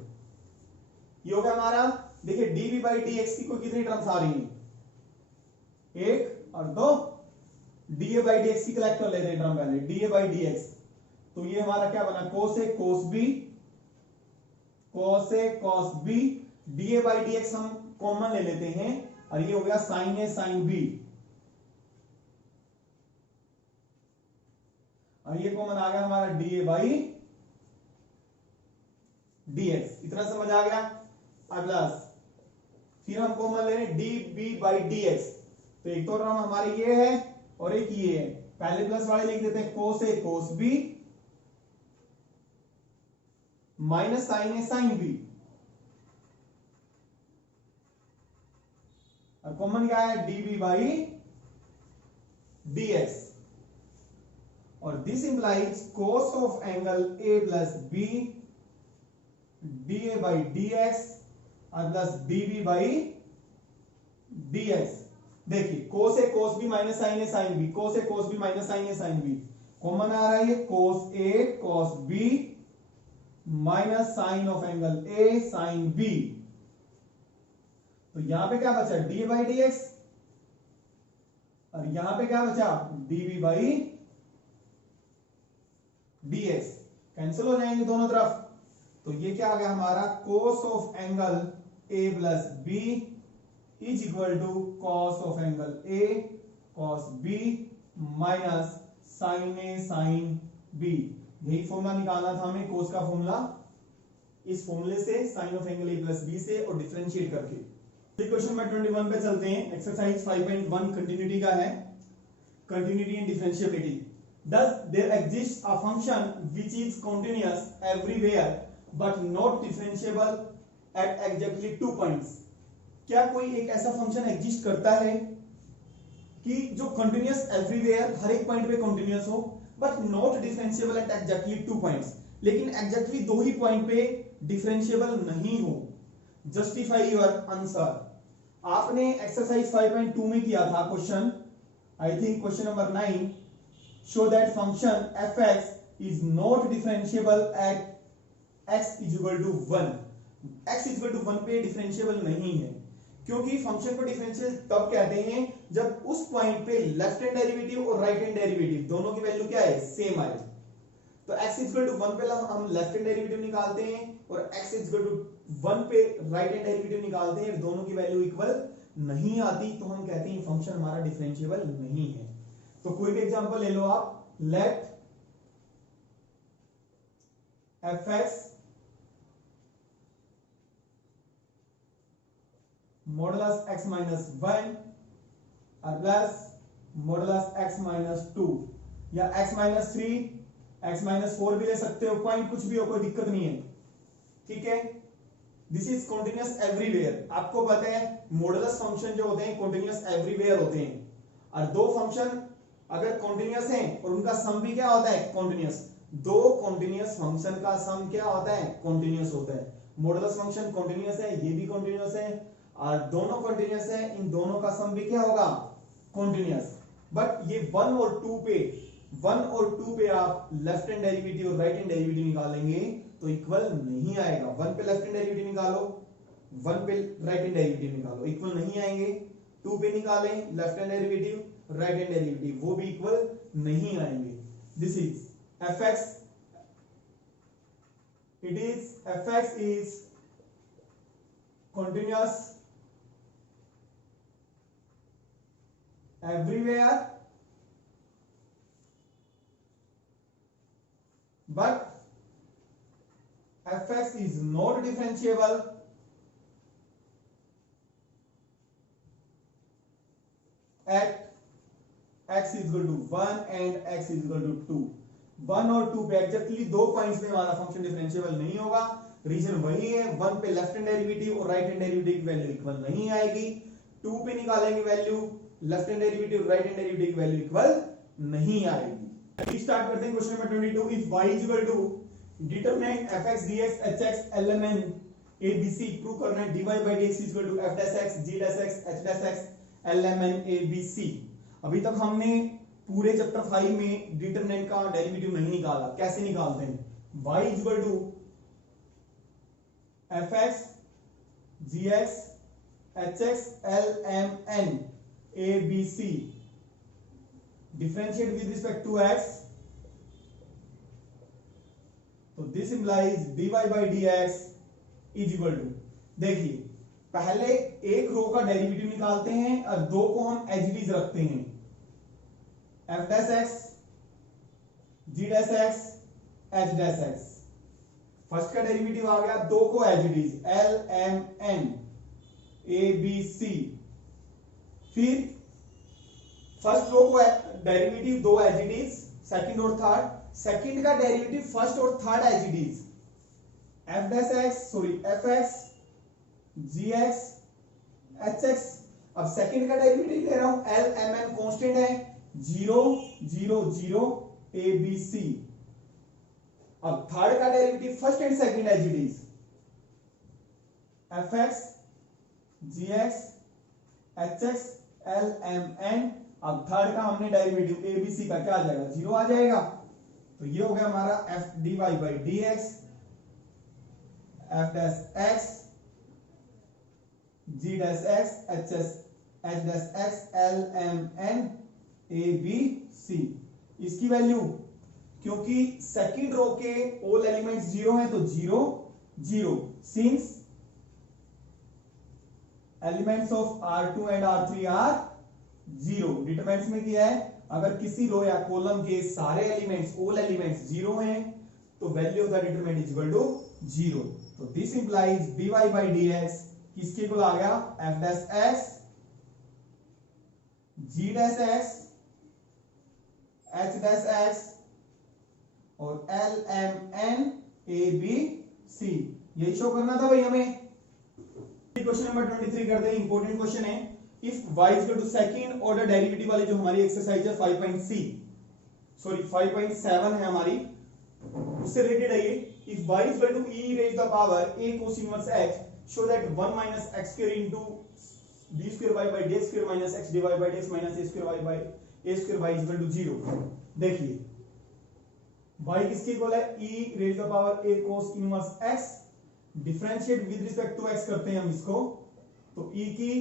ये हो गया हमारा। देखिए db बाई dx की कोई कितनी टर्म्स आ रही हैं, एक और दो, da बाई dx की कलेक्ट कर लेते हैं टर्म पहले, da बाई dx, तो ये हमारा क्या बना cos a cos b, cos a cos b, da by dx हम कॉमन ले लेते हैं और ये हो गया sin a sin b, और ये कॉमन आ गया हमारा da बाई dx, इतना समझ आ गया। अब प्लस फिर हम कॉमन ले रहे हैं db बाई dx, तो एक तो टर्म हमारी ये है और एक ये है, पहले प्लस वाले लिख देते हैं cos a cos b minus sin a sin b, और कॉमन क्या है db बाई dx, और this implies cos of angle a plus b da by dx और प्लस db बाई dx। देखिए cos a cos b minus sin a sin b, cos a cos b minus sin a sin b, common आ रहा है ये cos a cos b minus sine of angle a sin b, तो यहां पे क्या बचा da बाई dx और यहां पे क्या बचा db बाई dx, कैंसिल हो जाएंगे दोनों तरफ, तो ये क्या आ गया हमारा cos of angle a plus b is equal to cos of angle a cos b minus sin a sin b। यही फॉर्मूला निकालना था हमें cos का फॉर्मूला, इस फॉर्मूले से sine of angle a plus b से और डिफरेंशिएट करके। क्वेश्चन नंबर 21 पे चलते हैं। एक्सरसाइज 5.1 कंटिन्यूटी का है, continuity and differentiability. Thus there exists a function which is continuous everywhere but not differentiable at exactly 2 points। क्या कोई एक ऐसा फंक्शन एग्जिस्ट करता है कि जो कंटिन्यूअस एवरीवेयर, हर एक पॉइंट पे कंटिन्यूअस हो, but not differentiable at exactly 2 points, लेकिन एग्जैक्टली दो ही पॉइंट पे डिफरेंशिएबल नहीं हो। Justify your answer. आपने एक्सरसाइज 5.2 में किया था question, I think question number 9, show that function fx is not differentiable at x is equal to 1। x is equal to 1 पे डिफरेंशिएबल नहीं है, क्योंकि फंक्शन को डिफरेंशियल तब कहते हैं जब उस पॉइंट पे लेफ्ट हैंड डेरिवेटिव और राइट हैंड डेरिवेटिव दोनों की वैल्यू क्या है, सेम आए। तो x is equal to 1 पे हम लेफ्ट हैंड डेरिवेटिव निकालते हैं और x is equal to 1 पे राइट हैंड डेरिवेटिव निकालते हैं, दोनों की वैल्यू इक्वल नहीं आती, तो हम कहते हैं फंक्शन हमारा डिफरेंशिएबल नहीं है। तो कोई भी एग्जांपल ले लो आप, let fx modulus x minus 1 और प्लस मॉडुलस x माइनस 2 या x माइनस 3 x माइनस 4 भी ले सकते हो, पॉइंट कुछ भी हो, कोई दिक्कत नहीं है, ठीक है। This is continuous everywhere. आपको पता है मॉडुलस फंक्शन जो होते हैं कॉन्टिन्यूअस एवरीवेयर होते हैं, और दो फंक्शन अगर कॉन्टिन्यूअस हैं और उनका सम भी क्या होता है, कॉन्टिन्यूअस, दो कॉन्टिन्यूअस फंक्शन का सम क्या होता है, कॉन्टिन्यूअस होता है। मॉडुलस फंक्शन कॉन्टिन्यूअस है, ये भी कॉन्टिन्यूअस है, और दोनों कॉन्टिन्यूअस है, इन दोनों का सम भी क्या होगा, कॉन्टिन्यूअस। बट ये 1 और 2 पे आप लेफ्ट हैंड डेरिवेटिव और राइट हैंड डेरिवेटिव निकालेंगे तो इक्वल नहीं आएगा। 1 पे लेफ्ट हैंड डेरिवेटिव निकालो, 1 पे राइट हैंड डेरिवेटिव निकालो, इक्वल नहीं आएंगे। 2 पे निकालें left hand derivative, right hand derivative, वो भी इक्वल नहीं आएंगे। This is fx, it is fx is continuous everywhere, but fx is not differentiable at x is equal to 1 and x is equal to 2। 1 और 2 पे exactly दो points में हमारा function differentiable नहीं होगा। रीजन वही है, 1 पे लेफ्ट हैंड डेरिवेटिव और राइट हैंड डेरिवेटिव की वैल्यू इक्वल नहीं आएगी। 2 पे निकालेंगे value, left hand derivative right hand derivative की वैल्यू इक्वल नहीं आएगी। स्टार्ट करते हैं question number 22। If y is equal to determinant fx dx hx lmn abc, prove करना है dy by dx is equal to f dash x g dash x h dash x lmn abc। अभी तक हमने पूरे chapter 5 में determinant का derivative नहीं निकाला। कैसे निकालते हैं, y is equal to fx gx hx lmn abc, differentiate with respect to x, तो this implies dy by dx is equal to, देखिए पहले एक रो का डेरिवेटिव निकालते हैं और दो को हम एज इट इज रखते हैं, f dash x g dash x h dash x। First का डेरिवेटिव आ गया, दो को as it is l m n a b c। फिर फर्स्ट रो को डेरिवेटिव दो एज इट इज, सेकंड और थर्ड, सेकंड का डेरिवेटिव फर्स्ट और third as it is, f dash x sorry f x g x h x। अब second का derivative ले रहा हूं, l m n कांस्टेंट है, 0 0 0 a b c। अब थर्ड का derivative first and second as it is, f x g x h x l m n। अब third का हमने डेरिवेटिव a b c का क्या आ जाएगा, 0 आ जाएगा। तो ये हो गया हमारा f dy by dx f dash x g dash x h dash x l m n a b c। इसकी वैल्यू, क्योंकि सेकंड रो के ऑल एलिमेंट्स 0 हैं तो 0 0, since elements of R2 and R3 are 0। Determinants में किया है, अगर किसी रो या कॉलम के सारे एलिमेंट्स ऑल एलिमेंट्स 0 हैं तो value of the determinant is equal to 0। तो this implies dy by dx किसके इक्वल आ गया, f dash x g dash x h dash x और l m n a b c। यही show करना था भाई हमें। क्वेश्चन नंबर 23 करते हैं, इंपॉर्टेंट क्वेश्चन है। If y is equal to second order derivative वाली जो हमारी एक्सरसाइज है 5.7 है हमारी, उससे रिलेटेड है ये। If y is equal to e raised to the power a cos inverse x, show that 1 minus x square into d square y by dx square minus x dy by dx minus a square y by a square y is equal to 0। देखिए y किसके equal है, e raised to the power a cos inverse x, differentiate with respect to x करते हैं हम इसको, तो e की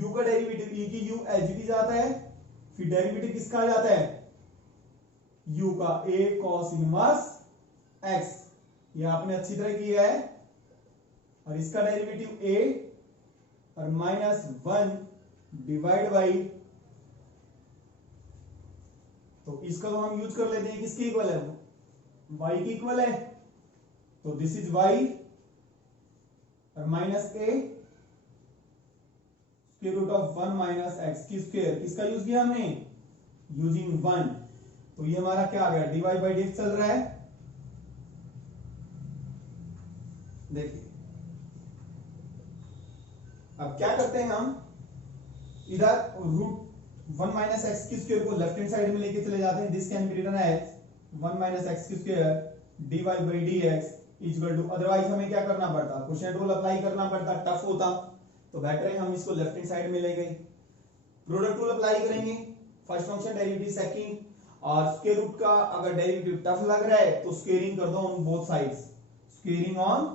u का डेरिवेटिव, e की u एज इट इज आता है, फिर डेरिवेटिव किसका आ जाता है, u का a cos इनवर्स x, ये आपने अच्छी तरह किया है, और इसका डेरिवेटिव a और -1 डिवाइड बाई, तो इसका तो हम यूज कर लेते हैं, किसके इक्वल है, y की इक्वल है, तो दिस इज y और minus a square root of 1 minus x की स्क्वायर, किसका यूज किया हमने, यूजिंग 1, तो ये हमारा क्या आ गया, dy बाई dx चल रहा है। देखिए अब क्या करते हैं हम, इधर रूट 1 माइनस एक्स की स्क्वायर को लेफ्ट हैंड साइड में लेके चले जाते हैं। This can be written as 1 minus x की square dy by dx equal to, otherwise हमें क्या करना पड़ता, क्वोशिएंट रूल अप्लाई करना पड़ता, टफ होता, तो बेटर है हम इसको लेफ्ट हैंड साइड में ले गए। प्रोडक्ट रूल अप्लाई करेंगे, फर्स्ट फंक्शन डेरिवेटिव सेकंड, और स्क्वायर रूट का अगर डेरिवेटिव टफ लग रहा है तो स्क्वेयरिंग कर दो on both sides, squaring on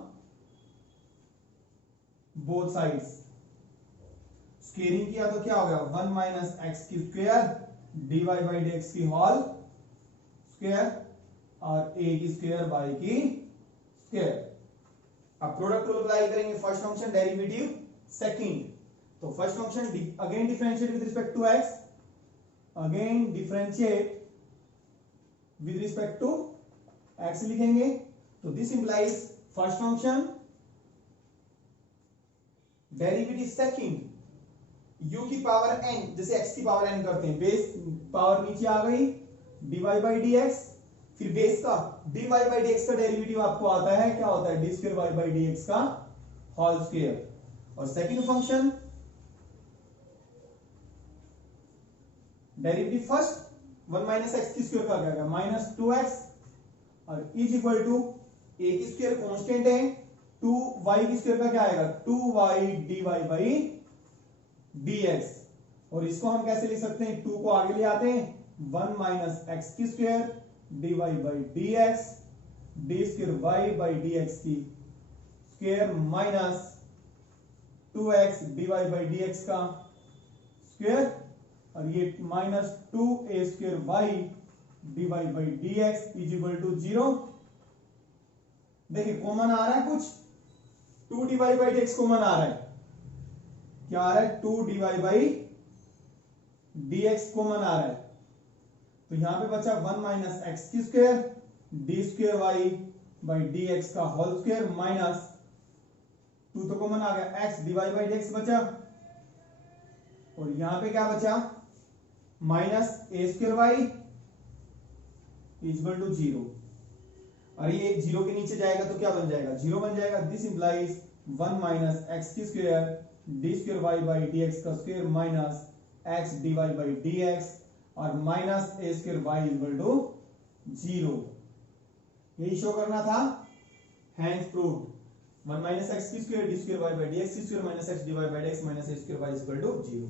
both sides. Squaring किया तो क्या हो गया, 1 माइनस एक्स की स्क्वायर dy बाई dx की होल स्क्वायर और a की स्क्वायर y की स्क्वायर। अब प्रोडक्ट रूल अप्लाई करेंगे, फर्स्ट फंक्शन डेरिवेटिव सेकंड, तो first function again differentiate with respect to x, again differentiate with respect to x लिखेंगे, तो this implies first function derivative second u की power n, जैसे x की power n करते हैं, base power नीचे आ गई dy बाई dx, फिर बेस का dy बाई dx का डेरिवेटिव आपको आता है, क्या होता है, d square y by dx का होल स्क्वायर। और second function derivative first 1 minus x की स्क्वायर का क्या गया, माइनस 2x, और इज इक्वल टू a की स्क्वायर कांस्टेंट है, 2y की स्क्वायर का क्या आएगा, 2y dy बाई dx, और इसको हम कैसे लिख सकते हैं, 2 को आगे ले आते हैं, 1 माइनस एक्स की square dy by dx, d square y by dx की square minus 2x dy by dx का स्क्वायर, और ये minus 2a square y dy by dx is equal to 0। देखिए कॉमन आ रहा है कुछ, 2 dy बाई dx कॉमन आ रहा है, क्या आ रहा है, 2 dy बाई dx कॉमन आ रहा है, तो यहां पे बचा 1 माइनस एक्स की square d square y by dx का होल स्क्वायर माइनस 2 तो कॉमन आ गया, x dy बाई dx बचा, और यहां पे क्या बचा, minus a square y equal to 0, और ये 0 के नीचे जाएगा तो क्या बन जाएगा, 0 बन जाएगा। दिस इंप्लाइज 1 माइनस एक्स की square d square y by dx का square minus x dy by dx, और minus a square y equal to 0, यही शो करना था, हैंस प्रूव्ड। 1 माइनस एक्स की square d square y by dx की square minus x dy by dx minus a square y equal to 0।